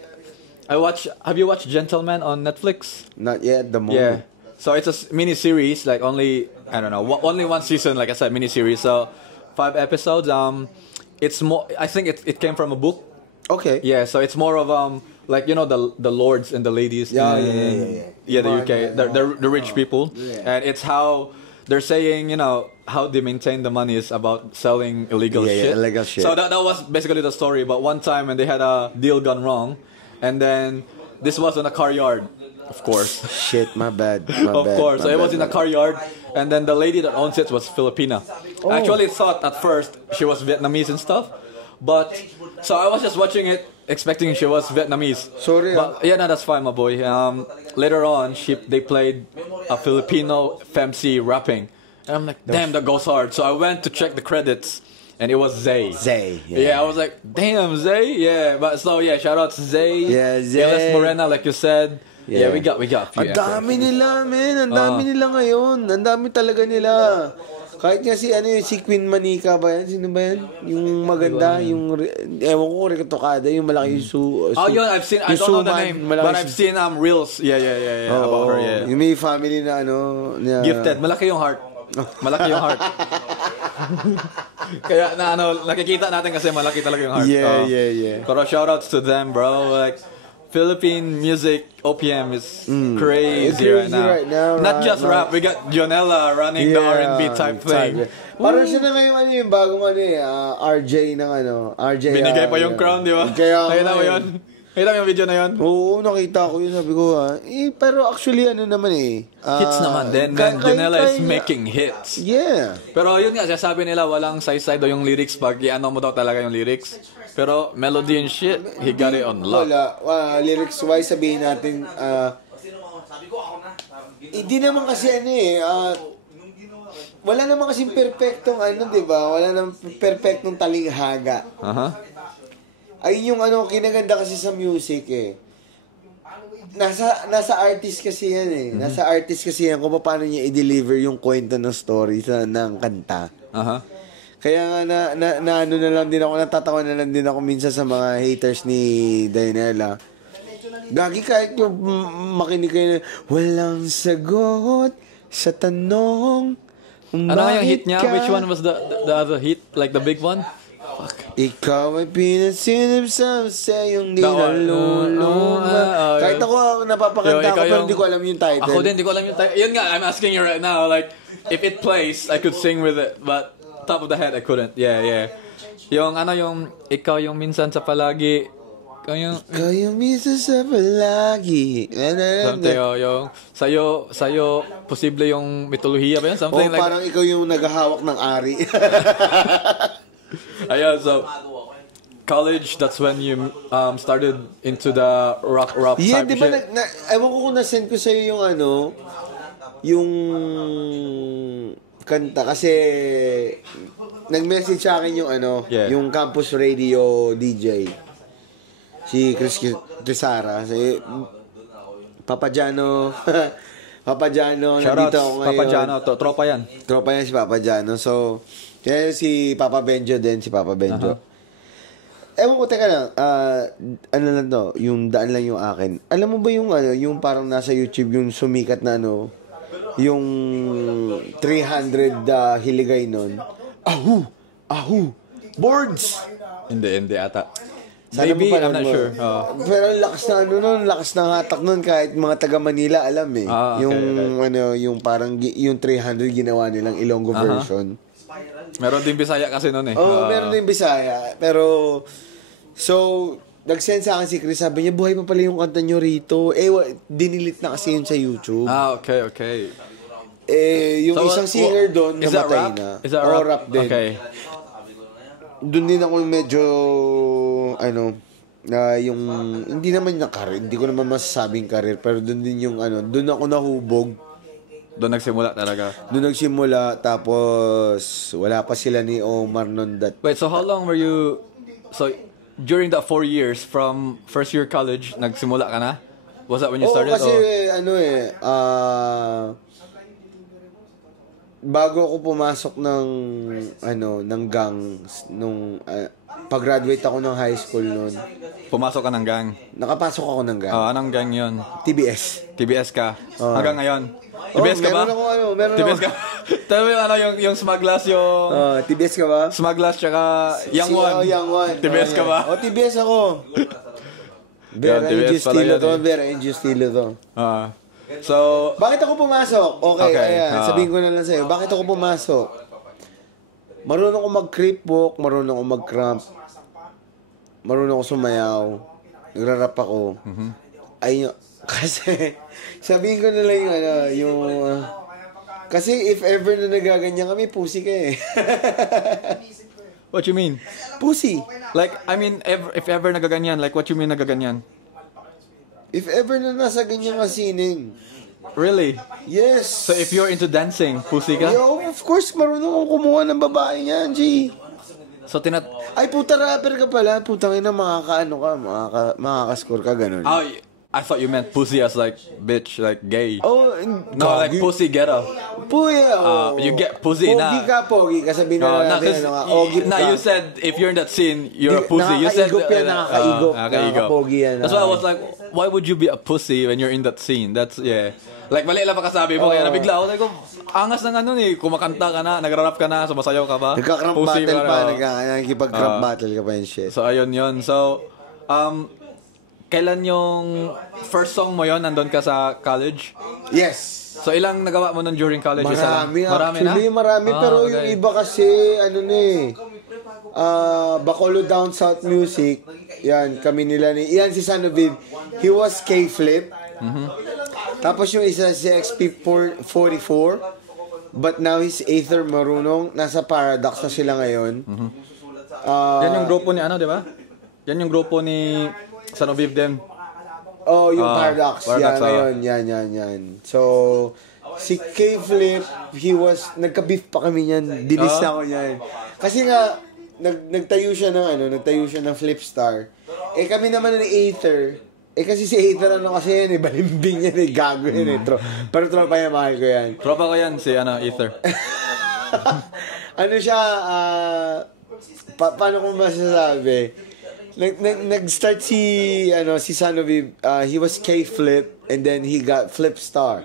have you watched Gentleman on Netflix? Not yet at the moment. Yeah. So it's a mini series, like only only one season, like I said, mini series. So 5 episodes. It's more. I think it came from a book. Okay. Yeah. So it's more of like the lords and the ladies. Yeah, the UK, the rich people, and it's how they're saying how they maintain the money is about selling illegal shit. Illegal shit. So that was basically the story. But one time when they had a deal gone wrong, and then this was on a car yard. Of course. Shit, my bad. Of course. So it was in a car yard, and then the lady that owns it was Filipina. I actually thought at first she was Vietnamese and stuff, but so I was just watching it, expecting she was Vietnamese. Sorry. But yeah, no, that's fine, my boy. Later on, they played a Filipino FMC rapping, and I'm like, damn, that goes hard. So I went to check the credits. And it was Zay. Yeah, I was like, damn, Zay. Yeah, but so yeah, shout out to Zay. Yeah, Zay. Ilis Morena, like you said. Yeah, we got a few. Ang dami nila, man. Ang dami nila ngayon. Ang dami talaga nila. Kahit nga si Queen Manika ba yan? Sino ba yan? Yung maganda, yung ewan ko, Rico Tocada, yung malaki yung yun, I've seen, I don't know the name, but I've seen reels. Yeah, about her, yeah. Yung may family na Gifted, malaki yung heart. Malaki yung heart. Kaya nakikita natin kasi malaki talaga yung heart. Yeah. Pero shoutouts to them, bro. Like, Philippine music OPM is crazy right now. Not just rap, we got Jonella running the R&B type thing. Parang siya na ngayon yung bagong RJ ng RJ. Binigay pa yung crown, di ba? Nakita mo yun? Nakita mo yung video na yun? Oo, nakita ko yun. Sabi ko pero actually naman hits naman. Then Jonella is making hits. Yeah. Pero yun nga, sabi nila walang size-side daw yung lyrics pag mo daw talaga yung lyrics. Pero melody and shit, he got it on lock. Wala. Lyrics-wise, sabihin natin, hindi naman kasi wala naman kasing perfectong di ba? Wala naman perfectong talinghaga. Ayun yung kinaganda kasi sa music Nasa artist kasi yan Nasa artist kasi yan kung paano niya i-deliver yung kwento ng story ng kanta. Kaya nga na lang din ako, natatawa na lang din ako minsan sa mga haters ni Dayanela. Gagi kahit yung makinig kayo walang sagot sa tanong. Ano yung hit niya? Which one was the other hit? Like the big one? Fuck. Ikaw ay pinasilip sa yung di nalulungan. Kahit ako napapakanta ko pero hindi ko alam yung title. Ako din, hindi ko alam yung title. Yun nga, I'm asking you right now, like, if it plays, I could sing with it, but top of the head, I couldn't. Yeah. Yung ikaw yung minsan sa palagi. Ikaw yung minsan sa palagi. Something, yung sa'yo, posible yung mitolohiya ba yun? Something like... parang ikaw yung naghahawak ng ari. Ayun, so... College, that's when you started into the rock yeah, type diba, shit. Ewan ko kung na-send ko sa'yo yung yung kanta kasi nag-message sa akin yung yung campus radio DJ si Chris Trisara, si Papa Jano. Nandito ako ngayon. Papa Jano, tropa yan Si Papa Jano. So kaya si Papa Benjo din, Ewan ko, teka lang, lang to, yung daan lang yung akin. Alam mo ba yung yung parang nasa YouTube yung sumikat na yung 300 hiligay nun. Ahu! Boards! Hindi ata. Sana maybe, I'm not mo. sure. Pero lakas na lakas ng hatak nun kahit mga taga Manila alam Okay, yung parang yung 300 ginawa nilang Ilonggo version. Meron din Bisaya kasi nun meron din Bisaya. Pero so nag-send sa akin si Chris, sabi niya, buhay pa pala yung kanta nyo rito. Dinilit na kasi yun sa YouTube. Okay. Yung isang singer doon, namatay na. Is that rap? Rap din. Okay. Doon din ako medyo, yung, hindi naman na career, hindi ko naman masasabing career, pero doon din yung, doon ako nahubog. Doon nagsimula talaga? Doon nagsimula, tapos, wala pa sila ni Omar noon Wait, so how long were you, during that 4 years, from first year college, nagsimula ka na? Was that when you started? Kasi, bago ako pumasok ng gang, pag-graduate ako ng high school noon. Pumasok ka ng gang? Nakapasok ako ng gang. Anong gang yun? TBS. TBS ka? Hanggang ngayon? TBS ka ba? Meron TBS ka? Tell me yung Smuglass yung... TBS ka ba? Smuglass tsaka Young One. Young One. TBS ka ba? TBS ako. Vera Angel Estilo to. So... Bakit ako pumasok? Okay. Ayan, sabihin ko na lang sa'yo. Bakit ako pumasok? Marunong ako mag-creep walk, marunong ako mag-cramp, marunong ako sumayaw, nagra-rap ako. Kasi, sabihin ko na lang kasi if ever na nagaganyan kami, pussy ka eh. What you mean? Pussy. Like, I mean, if ever nagaganyan, like what you mean nagaganyan? If ever na nasa ganyan ka sining. Really? Yes. So if you're into dancing, pussy ka? Yo, of course, marunong akong kumuha ng babae niyan, G. So Ay, puta, rapper ka pala. Putang ina, makaka-score ka, ganun. Oh, I thought you meant pussy as like bitch, like gay. Oh, no, like pussy ghetto. You get pussy na. Pogi ka, sabihin na natin. You said if you're in that scene, you're a pussy. You said nakaka-igop. That's why I was like, why would you be a pussy when you're in that scene? That's, like, mali lang pa kasabi mo, kaya nabigla ako. Like, angas ng kumakanta ka na, nagra-rap ka na, sumasayaw ka ba? Nagka-cramp battle pa, nakikipag-cramp battle ka pa yung shit. So, ayun yun. So, kailan yung first song mo yon nandun ka sa college? Yes. So, ilang nagawa mo nun during college? Marami pero yung iba kasi, Bacolod Down South Music, yan, kami nila yan si Son of Viv, he was K-Flip. Tapos yung isa si XP44, but now he's Aether Marunong, nasa Paradox na sila ngayon. Yan yung grupo ni di ba? Yan yung grupo ni Son of Viv din. Yung Paradox. Yan, ngayon, yan. So, si K-Flip, nagka-beef pa kami niyan. Dilis na ako niyan. Kasi nga, nagtayo siya ng Flipstar. Kami naman ng Aether. Kasi si Aether, kasi yan, balimbing yan, gago yan, pero tropa yan, mahal ko yan. Tropa ko yan, si Aether. Siya, paano ko masasabi? Nag-start si Son of Viv, he was K-Flip, and then he got Flipstar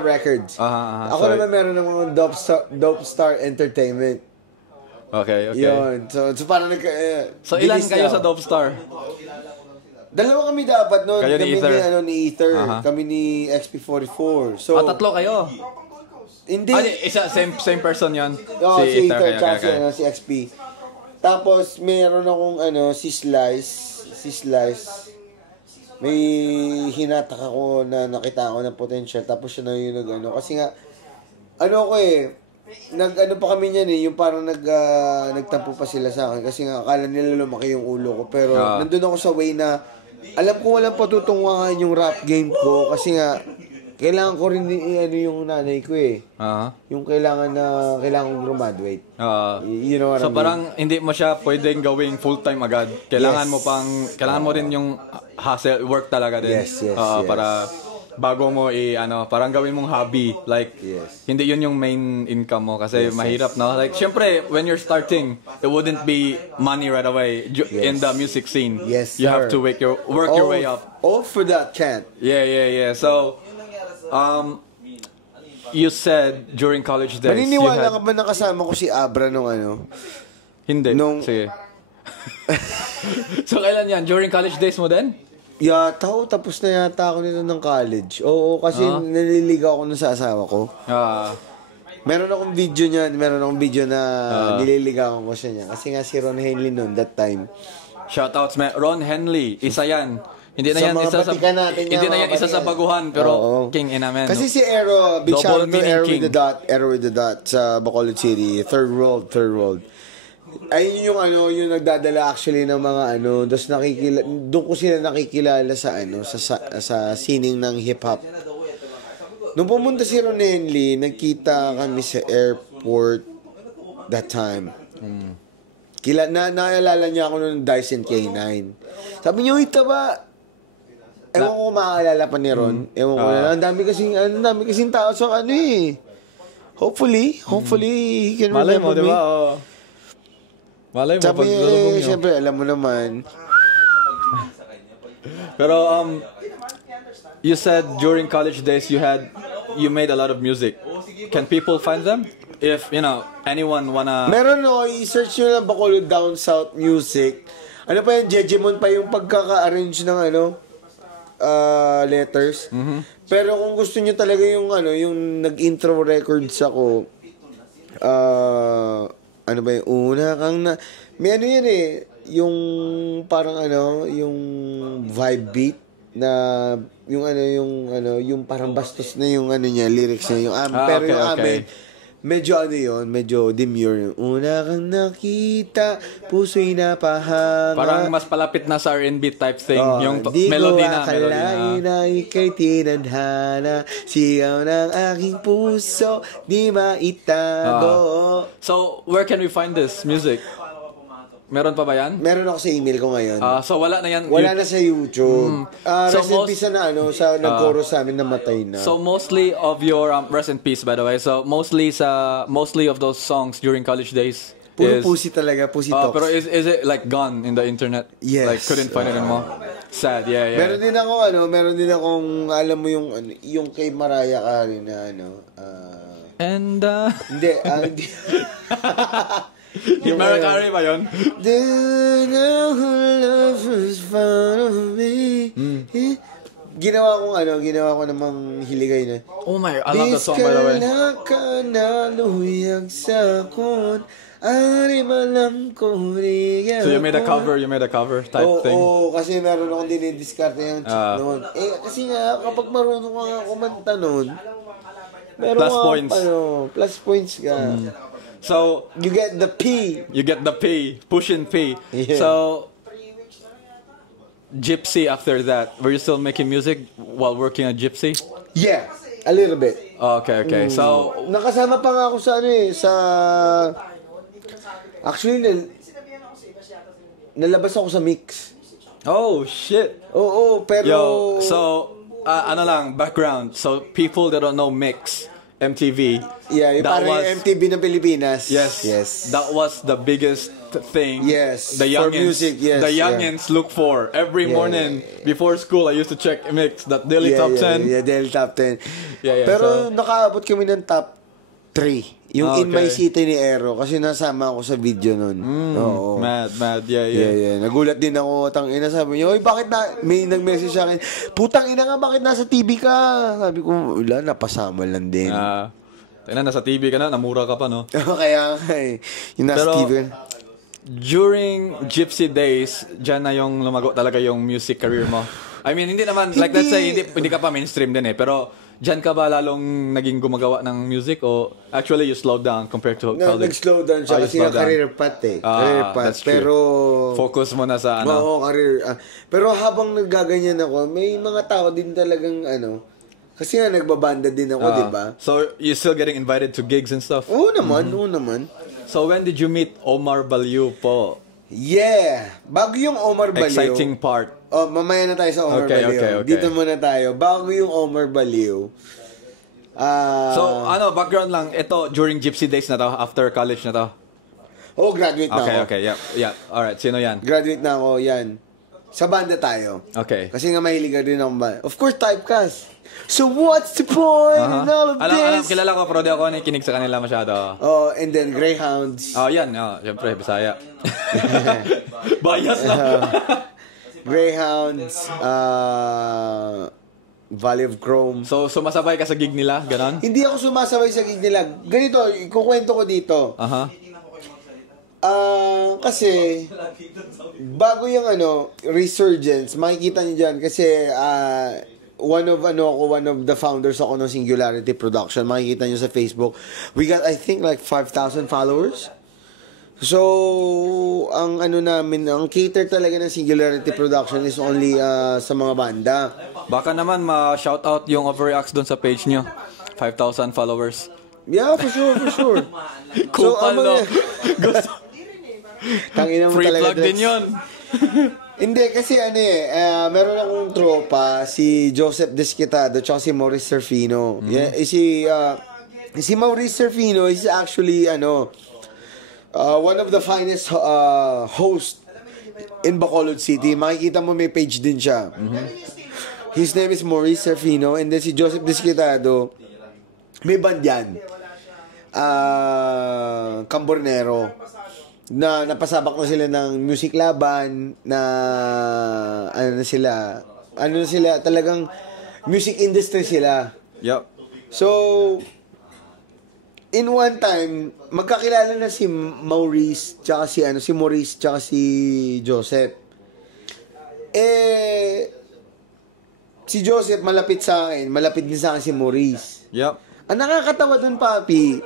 Records. Ako naman meron ng mga Dope Star Entertainment. Okay. Yun. So parang so ilan kayo sa Dope Star? Dalawa kami dapat noon. Kayo kami ni Aether. Kami ni XP44. So, tatlo kayo? Hindi. Isa, same person yan? Si Aether, si XP. Tapos, meron akong, si Slice. May hinatak ako na nakita ako ng potential. Tapos siya na yung kasi nga, pa kami niyan yung parang nagtampo pa sila sa akin. Kasi nga, akala nila lumaki yung ulo ko. Pero, nandun ako sa way na, alam ko walang patutunguhan yung rap game ko. Kasi nga, kailangan ko rin yung nanay ko yung kailangan kong graduate. You know what I mean? So parang hindi mo siya pwedeng gawing full-time agad. Kailangan mo rin yung hustle, work talaga din. Yes. Para bago mo parang gawin mong hobby. Like, hindi yun yung main income mo kasi mahirap, no? Like, syempre, when you're starting, it wouldn't be money right away in the music scene. Yes, you have to work your way up. All for that chant. Yeah. So, you said during college days, maniniwala ka ba nakasama ko si Abra nung Hindi. Sige. So, kailan yan? During college days mo din? Tapos na yata ako nito ng college. Oo, kasi naliligaw ako sa asawa ko. Meron akong video na nililigawan ko siya niya. Kasi nga si Ron Henley noon, that time, Shoutouts, man. Ron Henley, isa yan. Hindi na Sa yan mga isa sa batikan natin hindi na yan isa sa baguhan pero king ina man. Kasi si Aero, big shout Double out to meaning Aero king. with the dot sa Bacolod City, third world. Ayun yung yung nagdadala actually ng mga doon ko sila nakikilala sa sa sining ng hip hop. Nung pumunta si Ron Henley, nagkita kami sa airport that time. Naalala niya ako nung Dyson K9. Sabi niya, "Uy, taba." Ewan ko kung maaalala pa ni Ron. Ewan ko na. Ang dami kasing tao sa Hopefully, he can Malay mo, remember di me. ba? Malay mo, Sabi, pag siyempre, alam mo naman. Pero, you said during college days you made a lot of music. Can people find them? If, anyone wanna... Meron i-search nyo lang Bacolod Down South Music. Ano pa yan, Jejemon pa yung pagkaka-arrange ng letters. Pero kung gusto nyo talaga yung nag-intro records ako, ano ba yung una kang na... May yan yung parang yung vibe beat na yung parang bastos na yung niya, lyrics niya, yung pero yung amin, medyo medyo demure. Una kang nakita, puso'y napahanga. Parang mas palapit na sa R&B type thing. Yung melody na. Di ko akalain na ika'y tinadhana, sigaw ng aking puso, di maitago. So, where can we find this music? Meron pa ba yan? Meron ako sa email ko ngayon. So, wala na yan? Wala na sa YouTube. So rest in peace sa nag-chorus sa amin na matay na. So, mostly of your, rest in peace by the way, so mostly of those songs during college days Puro pussy talaga, pussy talks. Pero is it like gone in the internet? Yes. Like, couldn't find it anymore? Sad, yeah. Meron din akong, alam mo yung kay Mariah Carey na hindi, hindi. Yung Mariah Carey ba yun? Ginawa ko namang hiligay na. Oh my, I love that song by the way. Diskala ka na luyag sa kon, arimalam ko riyan. So you made a cover type thing? Oo, kasi meron akong dinidiskarte yung chick noon. Kasi nga, kapag marunong ka nga kumanta noon, meron plus points. Plus points ka. So you get the P. Pushing P. Yeah. So Gypsy after that, were you still making music while working at Gypsy? Yeah, a little bit. Okay. So nakasama pa nga ako actually nalabas ako sa mix. Oh shit. Oo, pero so background. So people that don't know Mix MTV. Yeah, yung parang MTV ng Pilipinas. Yes. That was the biggest thing. Yes. The youngins, for music, yes. The youngins look for. Every morning before school, I used to check Mix, that daily top 10. Yeah, daily top 10. Yeah. Pero nakaabot kami ng top 3. Yung In My City ni Aero. Kasi nasama ako sa video nun. Oo. Mad. Yeah. Nagulat din ako. Tangina, sabi niya, "Oy, bakit may nag-message sa akin, putang ina nga, bakit nasa TV ka?" Sabi ko, wala, napasama lang din. Nasa TV ka na, namura ka pa, no? Kaya, yung nasa TV. During Gypsy days, dyan na yung lumago talaga yung music career mo. I mean, hindi naman, like let's say, hindi ka pa mainstream din pero dyan ka ba lalong naging gumagawa ng music o actually you slowed down compared to college? Nag-slow down siya kasi yung career path career path. Pero focus mo na sa Oo, career. Pero habang naggaganyan ako, may mga tao din talagang kasi nga nagbabanda din ako, di ba? So you still getting invited to gigs and stuff? Oo naman. So when did you meet Omar Baliu po? Yeah! Bago yung Omar Baliu. Exciting part. Mamaya na tayo sa Omar Baliu. Okay. Dito muna tayo. Bago yung Omar Baliu. So, background lang. Ito, during Gypsy days na to? After college na to? Graduate na ako. Okay. Yeah. Alright, sino yan? Graduate na ako, yan. Sa banda tayo. Okay. Kasi nga mahilig din ako banda. Of course, typecast. So what's the point in all of this? Kilala ko, pero di ako nakikinig sa kanila masyado. And then Greyhounds. Yan. Siyempre, Bisaya. Bias na. Greyhounds, Valley of Chrome. So, sumasabay ka sa gig nila? Ganon? Hindi ako sumasabay sa gig nila. Ganito, ikukwento ko dito. Kasi bago yung resurgence, makikita niyo diyan kasi one of the founders ako ng Singularity Production. Makikita niyo sa Facebook. We got I think like 5,000 followers. So, ang ang cater talaga ng Singularity Production is only sa mga banda. Baka naman ma-shoutout yung Overreacts doon sa page niyo. 5,000 followers. Yeah, for sure. Kupal, no? Tangina mo Free talaga, plug din yun. Hindi, kasi meron akong tropa, si Joseph Desquitado, tsaka si Maurice Serfino. Yeah, si Maurice Serfino is actually, one of the finest host in Bacolod City. Makikita mo may page din siya. His name is Maurice Serfino, and then si Joseph Desquitado, may band yan. Cambornero. Na napasabak na sila ng music laban, na ano na sila, talagang music industry sila. Yep. So, in one time, magkakilala na si Maurice, tsaka si Maurice, tsaka si Joseph. Si Joseph malapit sa akin, malapit din sa akin si Maurice. Yep. Ang nakakatawa dun, papi,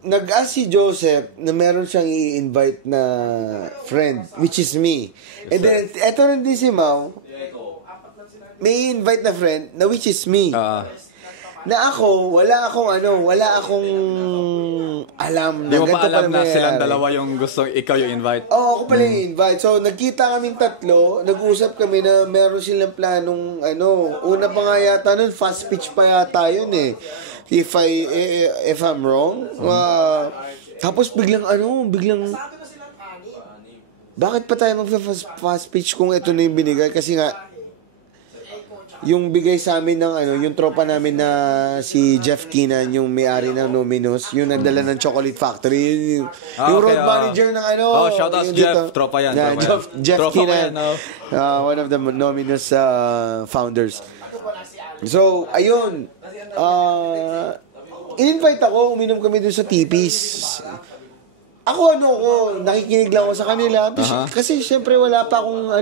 nag-ask si Joseph na meron siyang i-invite na friend, which is me. And then, eto rin din si Mau, may i-invite na friend na which is me. Na ako, wala akong alam. Di mo pa alam na silang dalawa yung gusto ikaw yung invite? Oo, ako pala yung invite. So, nagkita kaming tatlo, nag-usap kami na meron silang planong, una pa nga yata nun, fast pitch pa yata yun eh. If I'm wrong. Tapos biglang, bakit pa tayo mag-fast pitch kung ito na yung binigay? Kasi nga, yung bigay sa amin ng yung tropa namin na si Jeff Keenan, yung may-ari ng Nominous, yung nagdala ng Chocolate Factory, yung road manager ng shout out Jeff, tropa yan. Jeff Keenan, one of the Nominous founders. So, ayun, in-invite ako, uminom kami dun sa Tipis. Ako nakikinig lang ako sa kanila. Kasi syempre wala pa akong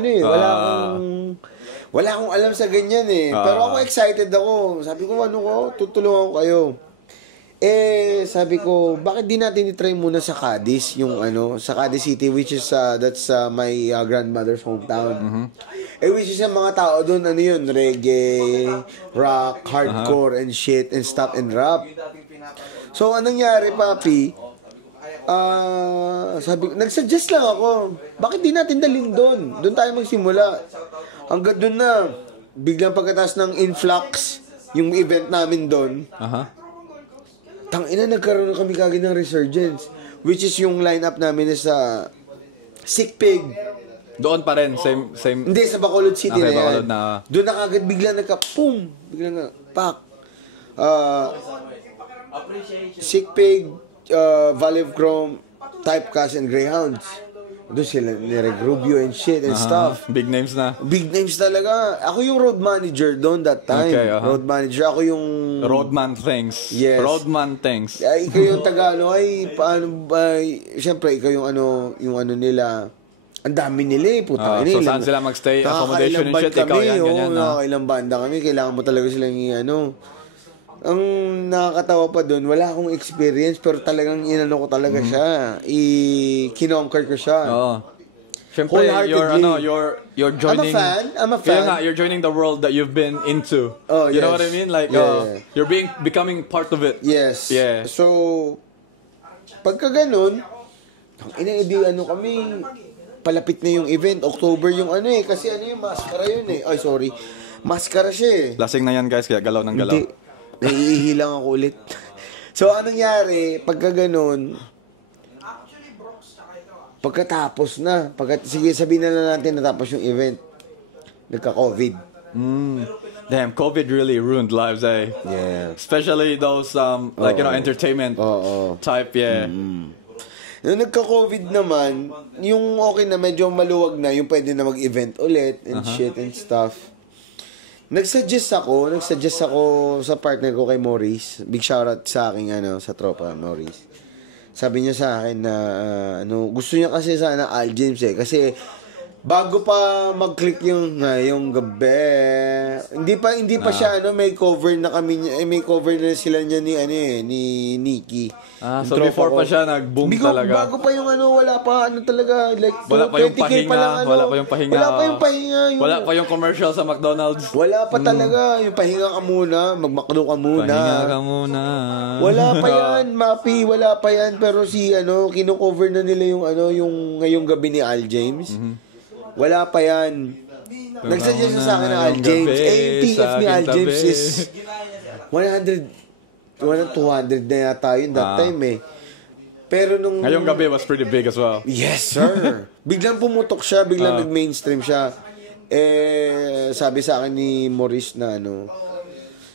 wala akong alam sa ganyan eh. Pero ako excited ako. Sabi ko, tutulungan ko kayo. Sabi ko, bakit di natin i-try muna sa Cadiz, sa Cadiz City, which is, that's my grandmother's hometown. Which is yung mga tao doon, reggae, rock, hardcore, and shit, and stuff, and rap. So, anong nangyari, papi? Sabi ko, nagsuggest lang ako, bakit di natin dalhin doon? Doon tayo magsimula. Hanggang doon na, biglang pagkatapos ng influx, yung event namin doon, tangina, nagkaroon kami kagad ng resurgence. Which is yung lineup namin is Sick Pig. Doon pa rin, same. Hindi, sa Bacolod City na yan. Bacolod na. Doon na kagad biglang boom! Biglang pak. Sick Pig, Valley of Chrome, Typecast, and Greyhounds. Doon sila ni Rubio and shit and stuff. Big names na. Big names talaga. Ako yung road manager doon that time. Okay, road manager. Ako yung... Roadman things. Yes. Roadman things. Ikaw yung Tagalog. Paano ba? Siyempre, ikaw yung nila. Ang dami nila eh. Putang so, saan sila magstay? Accommodation and shit. Ikaw yan, ganyan. Nakakailang banda kami. Kailangan mo talaga silang Ang nakakatawa pa doon, wala akong experience pero talagang ko talaga siya. Kinonquer ko siya. Siyempre, you're joining... I'm a fan. You're joining the world that you've been into. You know what I mean? Like, you're becoming part of it. Yes. Yeah. So, pagka ganun, kami, palapit na yung event. October yung kasi yung maskara yun eh. Ay, sorry. Maskara siya eh. Lasing na yan guys, kaya galaw ng galaw. Hindi. Naiihilang ako ulit. So, anong nangyari? Pagka ganun, pagkatapos na, sige, sabihin na natin natapos yung event, nagka-COVID. Damn, COVID really ruined lives, eh? Yeah. Especially those, entertainment type, yeah. Nung nagka-COVID naman, yung okay na, medyo maluwag na, yung pwede na mag-event ulit and shit and stuff. Nagsuggest ako sa partner ko kay Maurice. Big shoutout sa aking sa tropa, Maurice. sabi niya sa akin na gusto niya kasi sana Al James kasi bago pa mag-click yung ngayong gabi. Hindi pa siya may cover na kami niya, may cover na sila niya ni Nikki. So before pa siya nag-boom talaga. Bago pa yung wala pa talaga like wala pa yung pahinga, wala pa yung pahinga. Wala pa yung commercial sa McDonald's. Wala pa talaga yung pahinga ka muna, magmakdo ka muna. Pahinga ka muna. Wala pa yan, Mapi, wala pa yan pero si kino-cover na nila yung ngayong gabi ni Al James. Wala pa yan. Nagsuggest sa akin ng Al James. Yung TF ni Al James is 200 na yata yun that time Pero nung... Ngayong gabi was pretty big as well. Yes, sir. Biglang pumutok siya, biglang nag-mainstream siya. Sabi sa akin ni Maurice na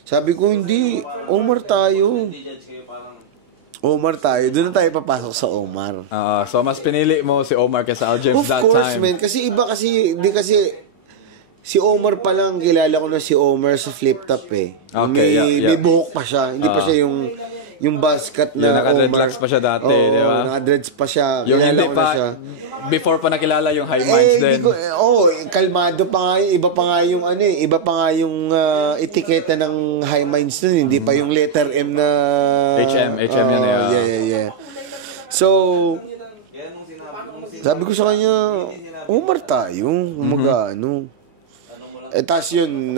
sabi ko, hindi, Omar tayo. Doon na tayo papasok sa Omar. So mas pinili mo si Omar kaysa Al James that time. Of course, man. Kasi iba kasi, si Omar pa lang, kilala ko na si Omar sa flip top May buhok pa siya. Hindi pa siya yung buzz cut na naka-dreadlocks pa siya dati, di ba? Naka-dreads pa siya. Yung kilala hindi ko pa, na siya. Before pa nakilala yung High Minds din. Kalmado pa nga iba pa nga yung etiketa ng High Minds nun, hindi pa yung letter M na HM yan Yeah. So sabi ko sa kanya, Omar tayo, tas yun,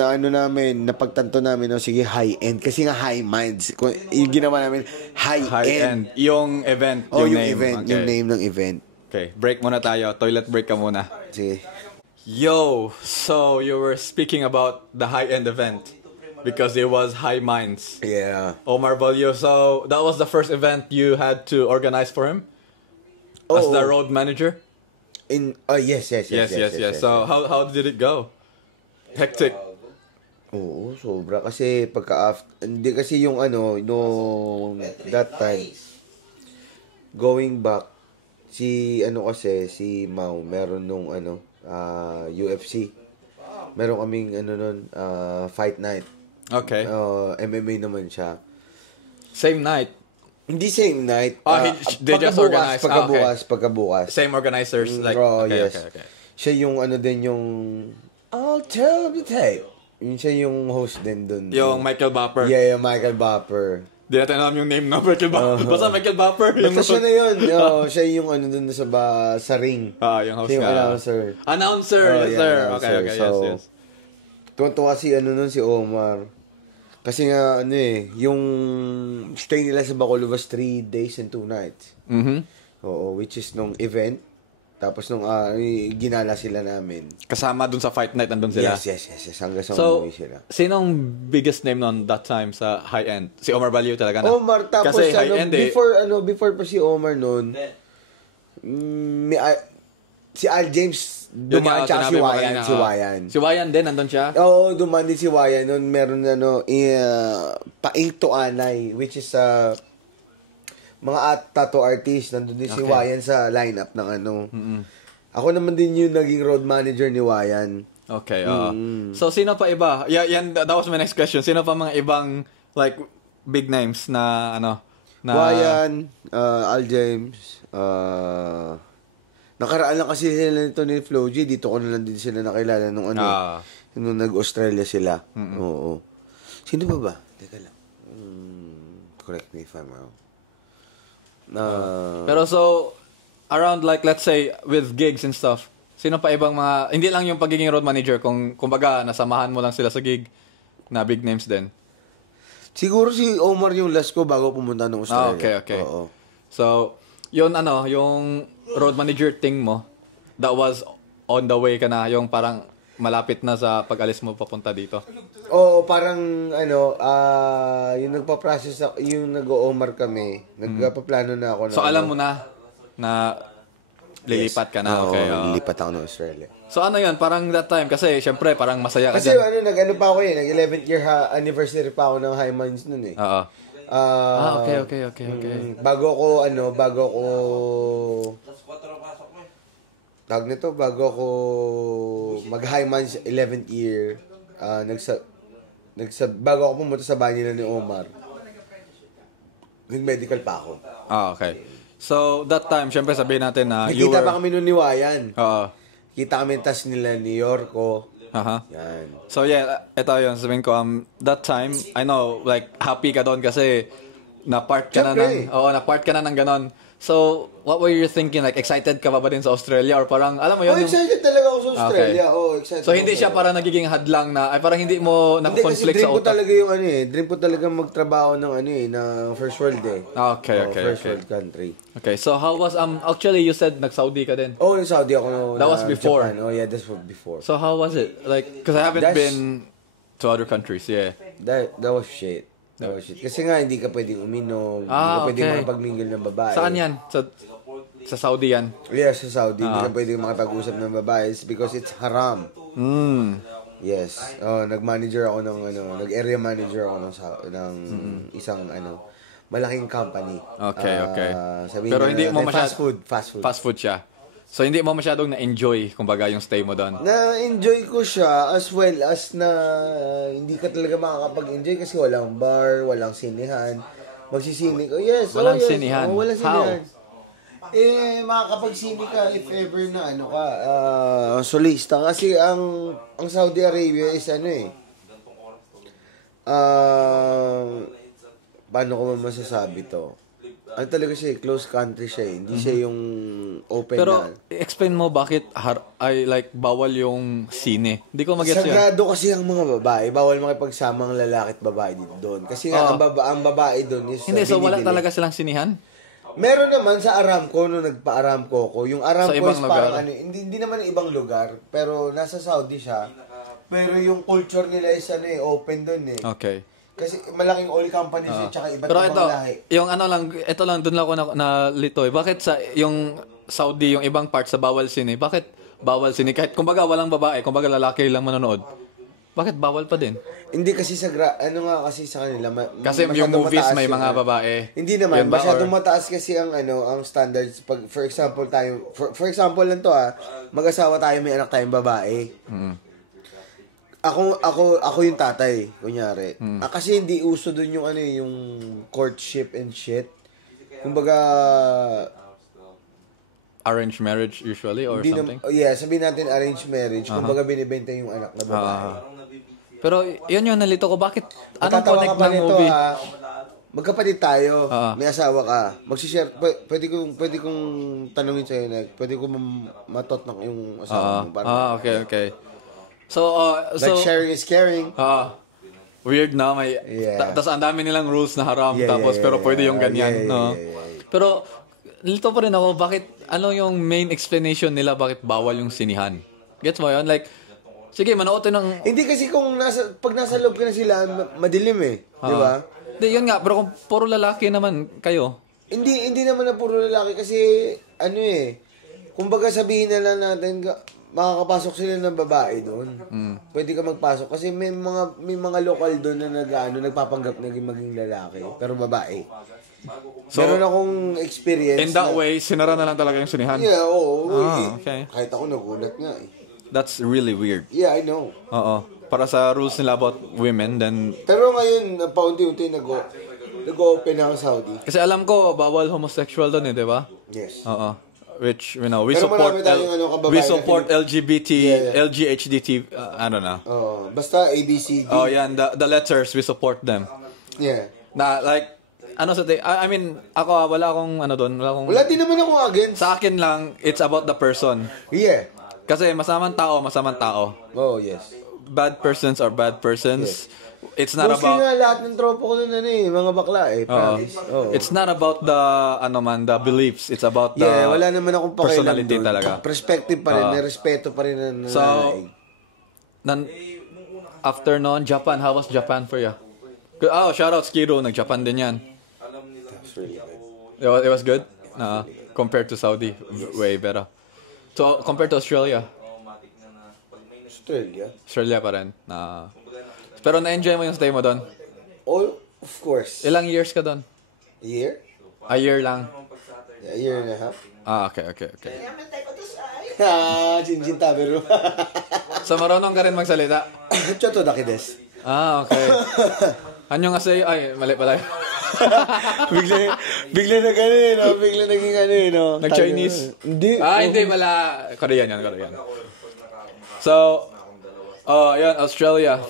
napagtanto namin, sige, high-end. Kasi nga high minds. Yung ginawa namin, high-end. Yung event, yung name. Event, okay. Yung name ng event. Okay, break muna tayo. Toilet break ka muna. Sige. Yo, so you were speaking about the high-end event because it was High Minds. Yeah. Omar Valio, so that was the first event you had to organize for him? As the road manager? Yes. So how did it go? Hectic. Oo, sobra. Kasi hindi kasi yung that time, going back, si Mau, meron nung UFC. Meron kaming fight night. Okay. MMA naman siya. Same night? Hindi same night. They just organized. Pagkabukas. Same organizers? Yes. Okay. Siya yung yung I'll tell the tape. Yun siya yung host din dun. Yung Michael Bopper. Yeah, yung Michael Bopper. Di natin alam yung name na Michael Bopper. Basta Michael Bopper. Basta siya na yun. Siya yung dun sa ring. Yung host yung nga. Announcer. Yes, sir. Okay, yes. Tuwan-tuwa si si Omar. Kasi nga, yung stay nila sa Bacolod was 3 days and 2 nights. Oo, which is nung event. Tapos nung ginala sila namin. Kasama dun sa fight night, nandun sila? Yes. Hanggang sa umuwi sila. Sinong biggest name noon that time sa high-end? Si Omar Valio talaga na? Omar, tapos kasi high-end before pa si Omar noon, si Al James dumaan, tsaka si Wayan. Si Wayan din, nandun siya? Oo, dumaan din si Wayan noon. Meron Paing to Anay, which is mga tattoo artist, nandun din si Wayan sa lineup ng Ako naman din yung naging road manager ni Wayan. Okay, So, sino pa iba? That was my next question. Sino pa mga ibang, like, big names na, Wayan, Al James, nakaraan lang kasi sila nito ni Flo G. Dito ko na lang din sila nakilala nung nung nag-Australia sila. Oo. Sino ba? Teka lang. Correct me if I'm wrong. Pero so, around like, let's say, with gigs and stuff, sino pa ibang mga, hindi lang yung pagiging road manager, kumbaga, nasamahan mo lang sila sa gig, na big names din? Siguro si Omar yung last ko bago pumunta ng Australia. Okay. Oo. So, yun yung road manager thing mo, that was on the way ka na, yung parang malapit na sa pag-alis mo papunta dito? Oo, parang yung nagpa-process yung nag-o-Omar kami, nagpaplano na ako. So alam mo na lilipat ka na. Okay. Lilipat ako ng Australia. So yun, parang that time, kasi syempre parang masaya ka kasi dyan. nag-ano pa ako nag-11th year anniversary pa ako ng High Minds nun Oo. Okay. Bago ako bago ako mag-High Minds 11th year, bago ako pumunta sa bahay nila ni Omar, nag-medical pa ako. Okay. So, that time, syempre sabihin natin na Nakita pa kami nun ni Wayan. Oo. Kita kami tas nila ni Yorko. Yan. So, yeah, ito yun. Sabihin ko, that time, I know, like, happy ka doon kasi na-part ka na ng ganon. So, what were you thinking? Like, excited ka ba din sa Australia? Or parang, alam mo yun? Excited talaga ako sa Australia. Okay. Excited. So, hindi siya parang nagiging hadlang na, ay parang hindi mo nakukonflict sa utak? Dream ko talaga magtrabaho ng ng first world Okay. First world country. Okay, so how was, actually you said nag-Saudi ka din? Oh, in Saudi ako. That was before? Japan. Oh, yeah, that's before. So, how was it? Like, because I haven't been to other countries, yeah. That was shit. Kasi nga, hindi ka pwedeng uminom, hindi ka pwedeng makapagmingle ng babae. Saan yan? Sa Saudi yan? Yeah, sa Saudi. Hindi ka pwedeng makapag-usap ng babae because it's haram. Yes. Nag-manager ako nag-area manager ako ng isang malaking company. Okay. Pero hindi mo fast food. Fast food siya. So, hindi mo masyadong na-enjoy, kumbaga, yung stay mo doon? Na-enjoy ko siya as well as na hindi ka talaga makakapag-enjoy kasi walang bar, walang sinihan. Magsisini ko. Yes. Walang sinihan? Walang sinihan. How? Makakapagsini ka if ever na solista. Kasi ang Saudi Arabia is paano ko masasabi to? Talaga siya, close country siya. Hindi siya yung open Pero, na. explain mo bakit bawal yung sine. Hindi ko mag-gets yan. Sagrado kasi ang mga babae. Bawal makipagsama ang lalaki at babae dito doon. Kasi nga, ang babae doon is hindi, so wala talaga silang sinihan? Meron naman sa Aramco, nung nagpa-Aramco ko. Yung Aramco is parang hindi naman ibang lugar. Pero nasa Saudi siya. Pero yung culture nila is open doon Okay. Kasi malaking oil company siya, tsaka iba't ibang lahi. Yung ito lang, doon lang ako nalito Bakit sa, yung Saudi, yung ibang part sa bawal sine, bakit bawal sine? Kahit kumbaga walang babae, kumbaga lalaki lang manonood. Bakit bawal pa din? Hindi kasi kasi sa kanila, kasi yung movies may mga babae. Hindi naman, masyadong mataas kasi ang standards. Pag, for example lang to mag-asawa tayo, may anak tayong babae. Ako yung tatay, kunyari. Kasi hindi uso doon yung courtship and shit. Kumbaga arranged marriage usually or something? Sabihin natin arranged marriage. Kumbaga binibenta yung anak na babae. Pero yun yung nalito ko. Bakit? Anong connect ng movie? Magkapatid tayo. May asawa ka. Mag-share. Pwede kong tanungin sa'yo na pwede ko matot ng yung asawa mo. Okay. So, like sharing is caring. Weird na may tapos ang dami nilang rules na haram pero pwede yung ganyan, no? Pero nilito pa rin ako bakit yung main explanation nila bakit bawal yung sinihan. Gets mo yun? Like sige, manood ng hindi kasi kung pag nasa loob ka na sila madilim di ba? Hindi yun nga, pero kung puro lalaki naman kayo. Hindi naman na puro lalaki kasi kumbaga sabihin na lang natin makakapasok sila ng babae doon. Pwede ka magpasok kasi may mga lokal doon na nagpapanggap na maging lalaki pero babae. So, meron akong experience. In that way, sinara na lang talaga yung sinihan? Yeah, oo. Okay. Kahit ako nagulat nga That's really weird. Yeah, I know. Oo. Para sa rules nila about women, then pero ngayon, paunti-unti nag-open na ang Saudi. Kasi alam ko, bawal homosexual doon di ba? Yes. Oo. Which, we support LGBT, LGHDT, I don't know. Basta ABCD. Yan, the letters, we support them. Yeah. Na, like, I mean, ako, wala akong, doon, wala din naman akong against. Sa akin lang, it's about the person. Yeah. Kasi masamang tao. Oh, yes. Bad persons are bad persons. Yes. It's not mostly about... nga lahat ng tropo ko nun mga bakla It's not about the the beliefs. It's about the wala naman akong personality talaga. Perspective pa rin, may respeto pa rin na so, after noon, Japan, how was Japan for you? Shout out Skiro, nag-Japan din yan. That's really good. It was good? Compared to Saudi, way better. So, compared to Australia? Australia pa rin. Pero na-enjoy mo yung stay mo doon? Oh, of course. Ilang years ka doon? A year? A year lang? A year and a half. Okay. Jinjin tabero. So, marunong ka rin magsalita? Choto daki des. Okay. Anyong asay, mali pala. bigla na gano'n eh, no? Bigla naging ano eh, no? Nag-Chinese? Hindi. Hindi pala. Korean yan. So, yan, Australia.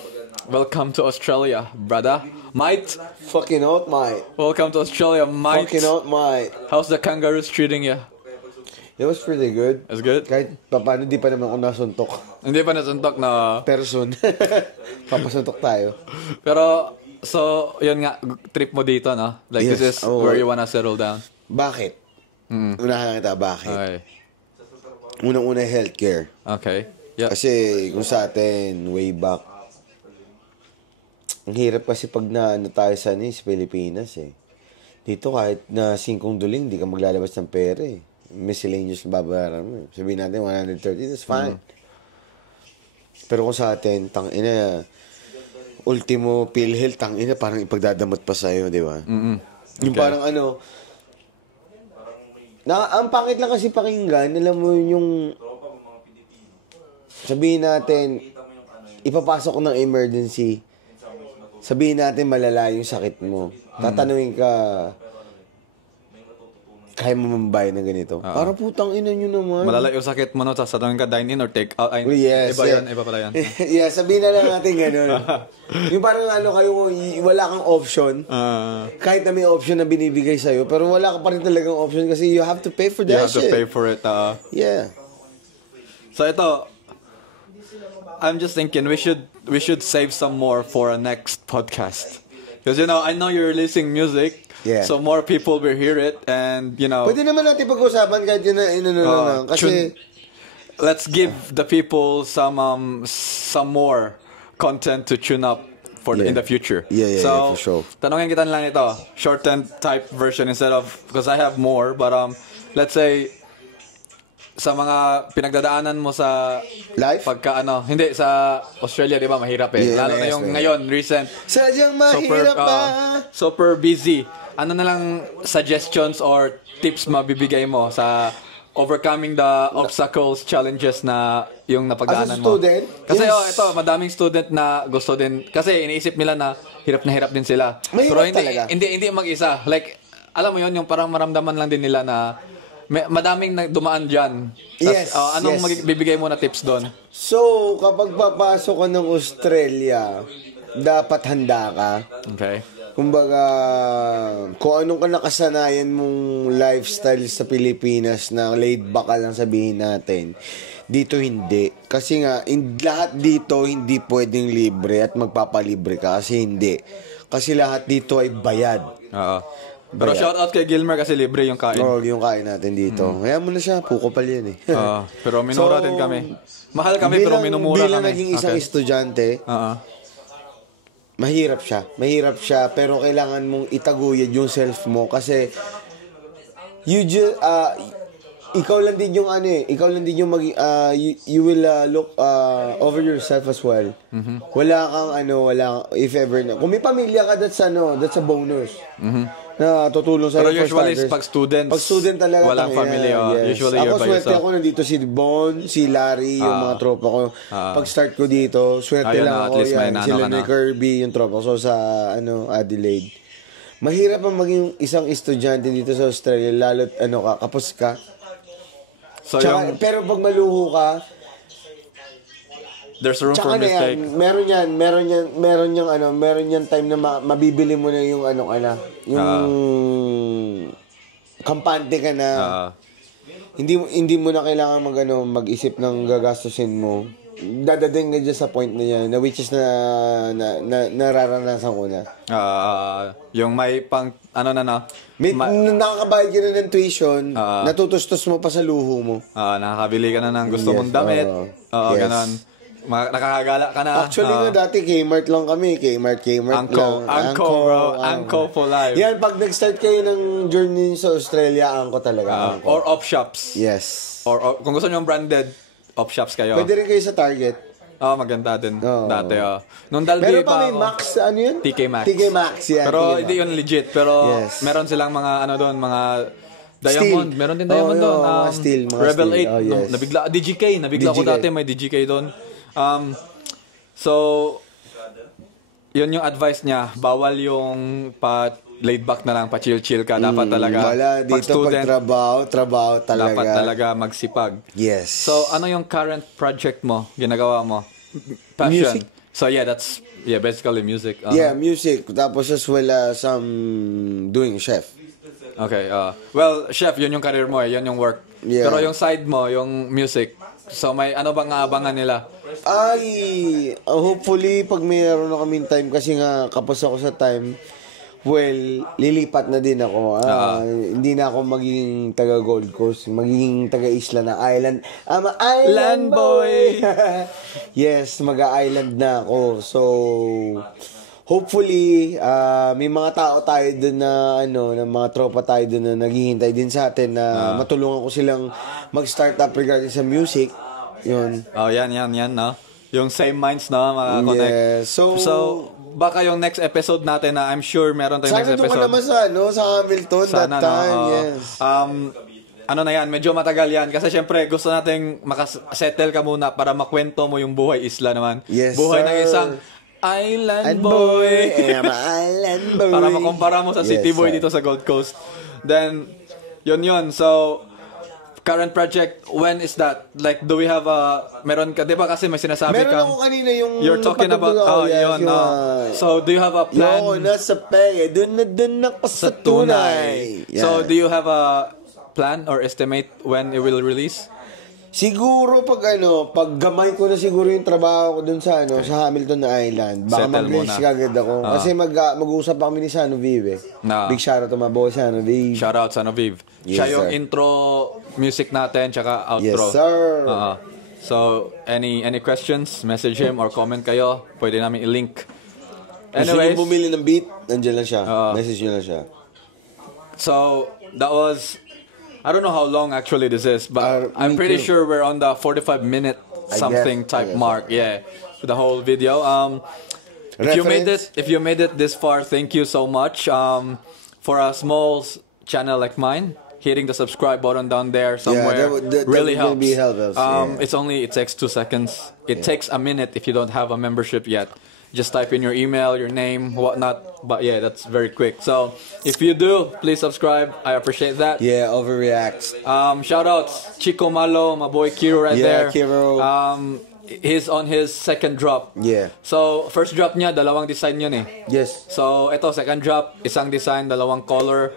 Welcome to Australia, brother. Mate. Fucking out, mate. Welcome to Australia, mate. Fucking out, mate. How's the kangaroos treating you? It was pretty good. It's good? Kahit paano, di pa naman ako nasuntok. Hindi pa nasuntok na... Pero soon. Papasuntok tayo. Pero, so, yun nga, trip mo dito, no? Like, Yes. this is where you wanna settle down. Bakit? Unahan kita, bakit? Okay. Unang-una, healthcare. Okay. Yeah. Kasi kung sa atin, way back, ang hirap kasi pag naano tayo sa Pilipinas eh. Dito kahit na 5 duling, di ka maglalabas ng pera eh. Miscellaneous na babayaran mo. Sabihin natin 130, that's fine. Pero kung sa atin, tangina, ultimo PhilHealth, tangina, parang ipagdadamot pa sa'yo, di ba? Yung parang ano, ang pangit lang kasi pakinggan, alam mo yung, sabihin natin, ipapasok ko ng emergency, sabihin natin malala yung sakit mo. Tatanungin ka, kaya mo mambayad ng ganito? Para putang ina nyo naman. Malala yung sakit mo, no? Sasatanungin ka, dine-in or take-out? Ay, Yes, iba yan, iba pala yan. Yeah, sabihin na lang natin gano'n. Yung parang ano kayo, wala kang option. Kahit na may option na binibigay sa'yo, pero wala ka pa rin talagang option kasi you have to pay for that shit. You have to pay for it. Yeah. So ito, I'm just thinking we should save some more for a next podcast. Because I know you're releasing music. Yeah. So more people will hear it and Pwede naman natin pag-usapan kahit yun na kasi let's give the people some more content to tune up for in the future. Yeah, so, for sure. Tanongin kita lang ito, shortened type version instead of, because I have more, but let's say sa mga pinagdadaanan mo sa life? Pagka hindi sa Australia, di ba, mahirap eh. Yeah, Lalo na yung ngayon, recent. Sadyang mahirap Super busy. Ano na lang suggestions or tips mabibigay mo sa overcoming the obstacles, challenges na yung napagdaanan mo? As a student? Kasi yes. ito, madaming student na gusto din, kasi iniisip nila na hirap din sila. Mahirap pero talaga. hindi mag-isa. Like, alam mo yon, yung parang maramdaman lang din nila na madaming dumaan dyan. Yes, anong bibigay mo na tips doon? So, kapag papasok ka ng Australia, dapat handa ka. Okay. Kumbaga, kung anong ka nakasanayan mong lifestyle sa Pilipinas na laid back ka lang sabihin natin, dito hindi. Kasi nga, lahat dito hindi pwedeng libre at magpapalibre ka kasi hindi. Kasi lahat dito ay bayad. Oo. Pero shoutout kay Gilmer kasi libre yung kain. Yung kain natin dito. Kaya mo na siya, pukopal yan eh. Pero minura din kami. Mahal kami pero minumura kami. Bilang naging isang estudyante, mahirap siya, pero kailangan mong itaguyod yung self mo kasi ikaw lang din yung you will look over yourself as well. Wala kang if ever kung may pamilya ka, that's a bonus. Na tutulong sa pero usually pag student talaga walang family. Yes. Usually ako swerte ako nandito si Bon, si Larry, yung mga tropa ko. Pag start ko dito, swerte lang ako yan. Sila ni Kirby, yung tropa ko sa Adelaide. Mahirap ang maging isang estudyante dito sa Australia, lalo't kapos ka. So pero pag maluho ka, there's room for mistake. Meron yan time na mabibili mo na yung yung kampante ka na. Hindi mo na kailangan mag-isip ng gagastusin mo. Dadating ka dyan sa point na yan, na which is nararanasan ko na. Yung may pang, nakakabayad ka na ng tuition, natutustos mo pa sa luho mo. Nakakabili ka na ng gusto mong damit. Ganon. Nakakagala ka na. Actually, dati Kmart lang kami. Kmart Angko, lang. bro. Angko for life. Yan, pag nag-start kayo ng journey sa Australia, Angko talaga. Angko. Or op shops. Yes. Or kung gusto nyo branded, op shops kayo. Pwede rin kayo sa Target. Maganda din. Dati, Nung Dalby meron pa may Max, ano yun? TK Maxx. TK Maxx, yan. Pero hindi yun legit. Pero meron silang mga, doon, mga Diamond. Steel. Meron din Diamond doon. Mga steel. Rebel 8. Yes. Nabigla ko dati, may DGK doon. So, yun yung advice niya. Bawal yung laid back na lang, pa-chill-chill ka. Dapat talaga, wala dito pag trabaho talaga. Dapat talaga magsipag. Yes. So, ano yung current project mo, ginagawa mo? Passion. Music. So, basically music. Yeah, music. Tapos as well as doing chef. Okay. Well, chef, yun yung career mo yun yung work. Yeah. Pero yung side mo, yung music, so may ano bang aabangan nila? Hopefully, pag mayroon na kaming time, kasi nga, kapos ako sa time, well, lilipat na din ako. Hindi na ako magiging taga Gold Coast, magiging taga Isla na Island. I'm an island boy! Yes, mag-island na ako. So, hopefully, may mga tao tayo dun na, na mga tropa tayo dun na naghihintay din sa atin na matulungan ko silang mag-start up regarding sa music. Yun. Yan, no? Yung same minds, no? Connect. Yeah, so, baka yung next episode natin na I'm sure meron tayong next episode. Sana doon ka naman sa Hamilton that time, yes. Ano na yan, medyo matagal yan. Kasi syempre, gusto nating makasettle ka muna para makwento mo yung buhay isla naman. Yes, buhay sir. ng isang island boy. I'm an island boy. Para makumpara mo sa city boy dito sa Gold Coast. Then, yun. So, current project, when is that? Like, do we have meron ka, di ba kasi may sinasabi ka? Meron ako kanina yung you're talking about, yun. So, do you have a plan? Nasa pay, dun ako sa tunay. Yeah. So, do you have a plan or estimate when it will release? Siguro pag gamay ko na siguro yung trabaho ko dun sa sa Hamilton na Island. Baka mag-release kagad ako. Kasi mag-uusap pa kami ni Sano Vive. Big shoutout to my boy Sano Vive. Shoutout Sano Vive. Yes, siya yung sir. intro music natin, tsaka outro. Yes, sir. So, any questions, message him or comment kayo. Pwede namin i-link. Anyways, gusto nyo bumili ng beat, nandiyan lang siya. Message nyo lang siya. So, that was, I don't know how long actually this is, but I'm pretty sure we're on the 45-minute something type mark. Yeah, for the whole video. If you made it this far, thank you so much. For a small channel like mine, hitting the subscribe button down there somewhere really helps. It takes 2 seconds. It takes a minute if you don't have a membership yet. Just type in your email, your name, whatnot. But yeah, that's very quick. So if you do, please subscribe. I appreciate that. Yeah, overreacts. Shoutouts Chico Malo, my boy Kiro there. Yeah, Kiro. He's on his second drop. Yeah. So first drop niya, dalawang design yun eh. Yes. So ito second drop, isang design, dalawang color.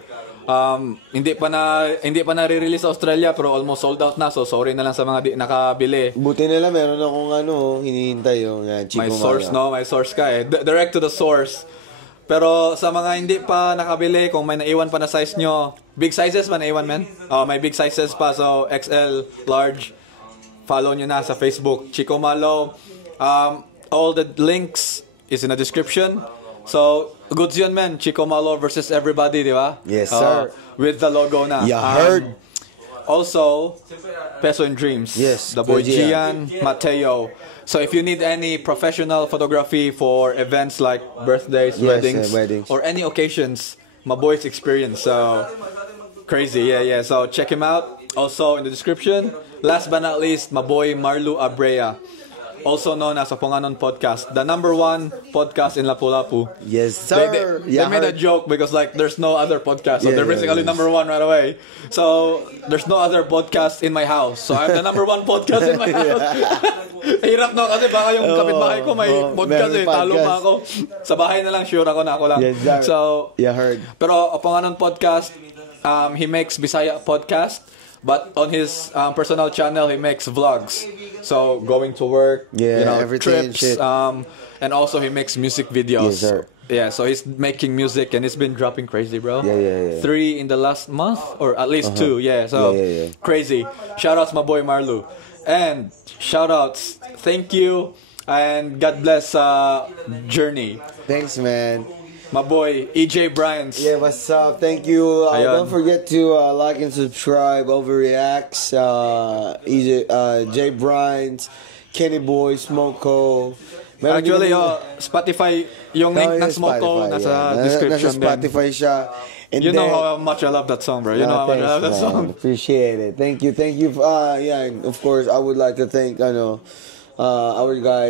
Hindi pa na re-release sa Australia pero almost sold out na, so sorry na lang sa mga nakabili. Buti na lang meron akong hinihintay yung Chico Malo. My source ka eh. Direct to the source. Pero sa mga hindi pa nakabili, kung may naiwan pa na size nyo, big sizes man naiwan, man. May big sizes pa, so XL, large. Follow nyo na sa Facebook, Chico Malo. All the links is in the description. So, goods yun, man. Chico Malo versus everybody, di ba? Yes, sir. With the logo na. You heard. Also, Peso and Dreams. Yes. The boy Gian, Mateo. So, if you need any professional photography for events like birthdays, weddings, or any occasions, my boy's experience. So, crazy. Yeah. So, check him out. Also, in the description. Last but not least, my boy Marlu Abrea. Also known as Aponganon Podcast, the #1 podcast in Lapu-Lapu. Yes, sir. They made a joke because there's no other podcast, so they're basically #1 right away. So there's no other podcast in my house, so I'm the #1 podcast in my house. Hirap no kasi baka yung kapitbahay ko may podcast talo pa ako. Sa bahay na lang, sure ako na ako lang. Yes, sir. So heard. Pero Aponganon Podcast, he makes Bisaya podcast. But on his personal channel, he makes vlogs. So going to work, everything, trips, and also he makes music videos. Yes, sir. Yeah, so he's making music and he's been dropping crazy, bro. Yeah. 3 in the last month, or at least 2. Yeah, so crazy. Shout outs my boy Marlu, and shout outs, thank you, and God bless Journey. Thanks, man. My boy EJ Bryant. Yeah, what's up? Thank you. Don't forget to like and subscribe. Overreacts. EJ, Jay Bryant, Kenny Boy, Smoko. Actually, Spotify, yung link ng Smoko nasa description. Nasa Spotify siya. And you know how much I love that song, bro. You know how much I love that song. Appreciate it. Thank you. Of course, I would like to thank our guy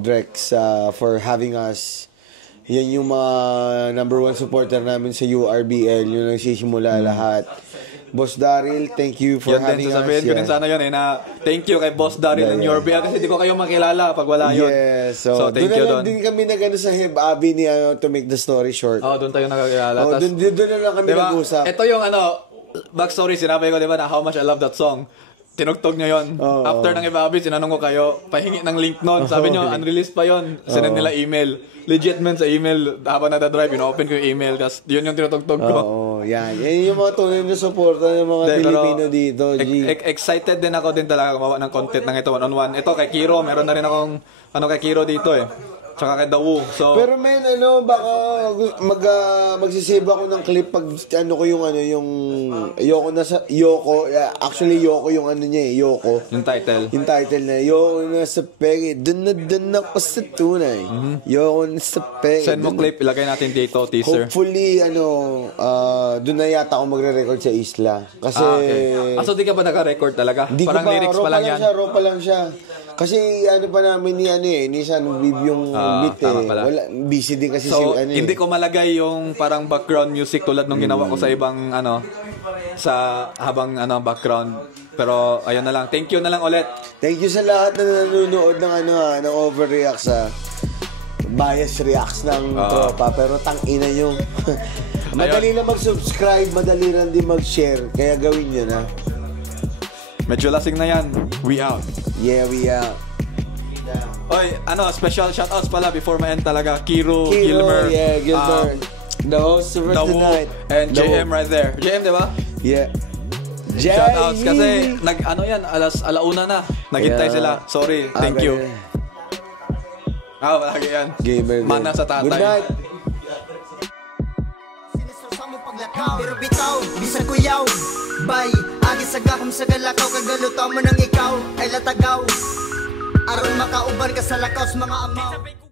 Drex for having us Yan yung mga number 1 supporter namin sa URBL, yung nagsisimula lahat. Boss Daryl, thank you for having us. Sabihin ko din sana yun na thank you kay Boss Daryl and URBL kasi di ko kayo makilala pag wala yun. Yes, so thank you doon. Din kami nagano sa Heb Abi ni to make the story short. Doon tayo nakakilala. Doon na lang kami nag-usap. Ito yung backstory, sinabi ko diba na how much I love that song. Tinugtog nyo yun. After ng Ibabi, sinanong ko kayo, pahingi ng link nun. Sabi nyo, unreleased pa yun. Sinend nila email. Legit man sa email, habang nada-drive, open ko yung email. Kasi yun yung tinutugtog ko. Yan. Yan yung mga tunay na suporta ng mga Pilipino dito. Excited din ako din talaga gumawa ng content ng ito, one-on-one. Ito kay Kiro, meron na rin akong kay Kiro dito Tsaka kay Dawu. So, pero men, baka magsisave ako ng clip pag ko yung Yoko, actually Yoko yung niya Yoko. Yung title. Yung title na, Yoko na sa pegi, dun na ako sa tunay. Yoko na sa pegi. Send mo clip, ilagay natin dito, teaser. Hopefully, dun na yata ako magre-record sa Isla. Kasi, so di ka ba naka-record talaga? Di parang lyrics pa lang yan? Raw pa lang siya. Kasi pa namin ni San Viv yung beat wala, busy din kasi so, hindi ko malagay yung parang background music tulad nung ginawa ko sa ibang sa habang background. Pero ayun na lang. Thank you na lang ulit. Thank you sa lahat na nanonood ng overreact sa bias reacts ng tropa. Pero tangina nyo. Madali lang mag-subscribe, madali lang din mag-share. Kaya gawin nyo na. Medyo lasing na yan. We out. Yeah, we out. Oy, special shoutouts pala before ma-end talaga. Kiro, Gilmer. Yeah, Gilmer. The host of tonight. And JM right there. JM, di ba? Yeah. Shoutouts kasi alauna na. Naghintay sila. Sorry. Thank you. Malagi yan. Gamer. Mana sa tatay. Good night. Pero bitaw, bisag kuyaw. Bay, agi sa gahom sa galakaw. Kagaluto mo nang ikaw ay latagaw. Aron makauban ka sa lakaw sa mga amaw.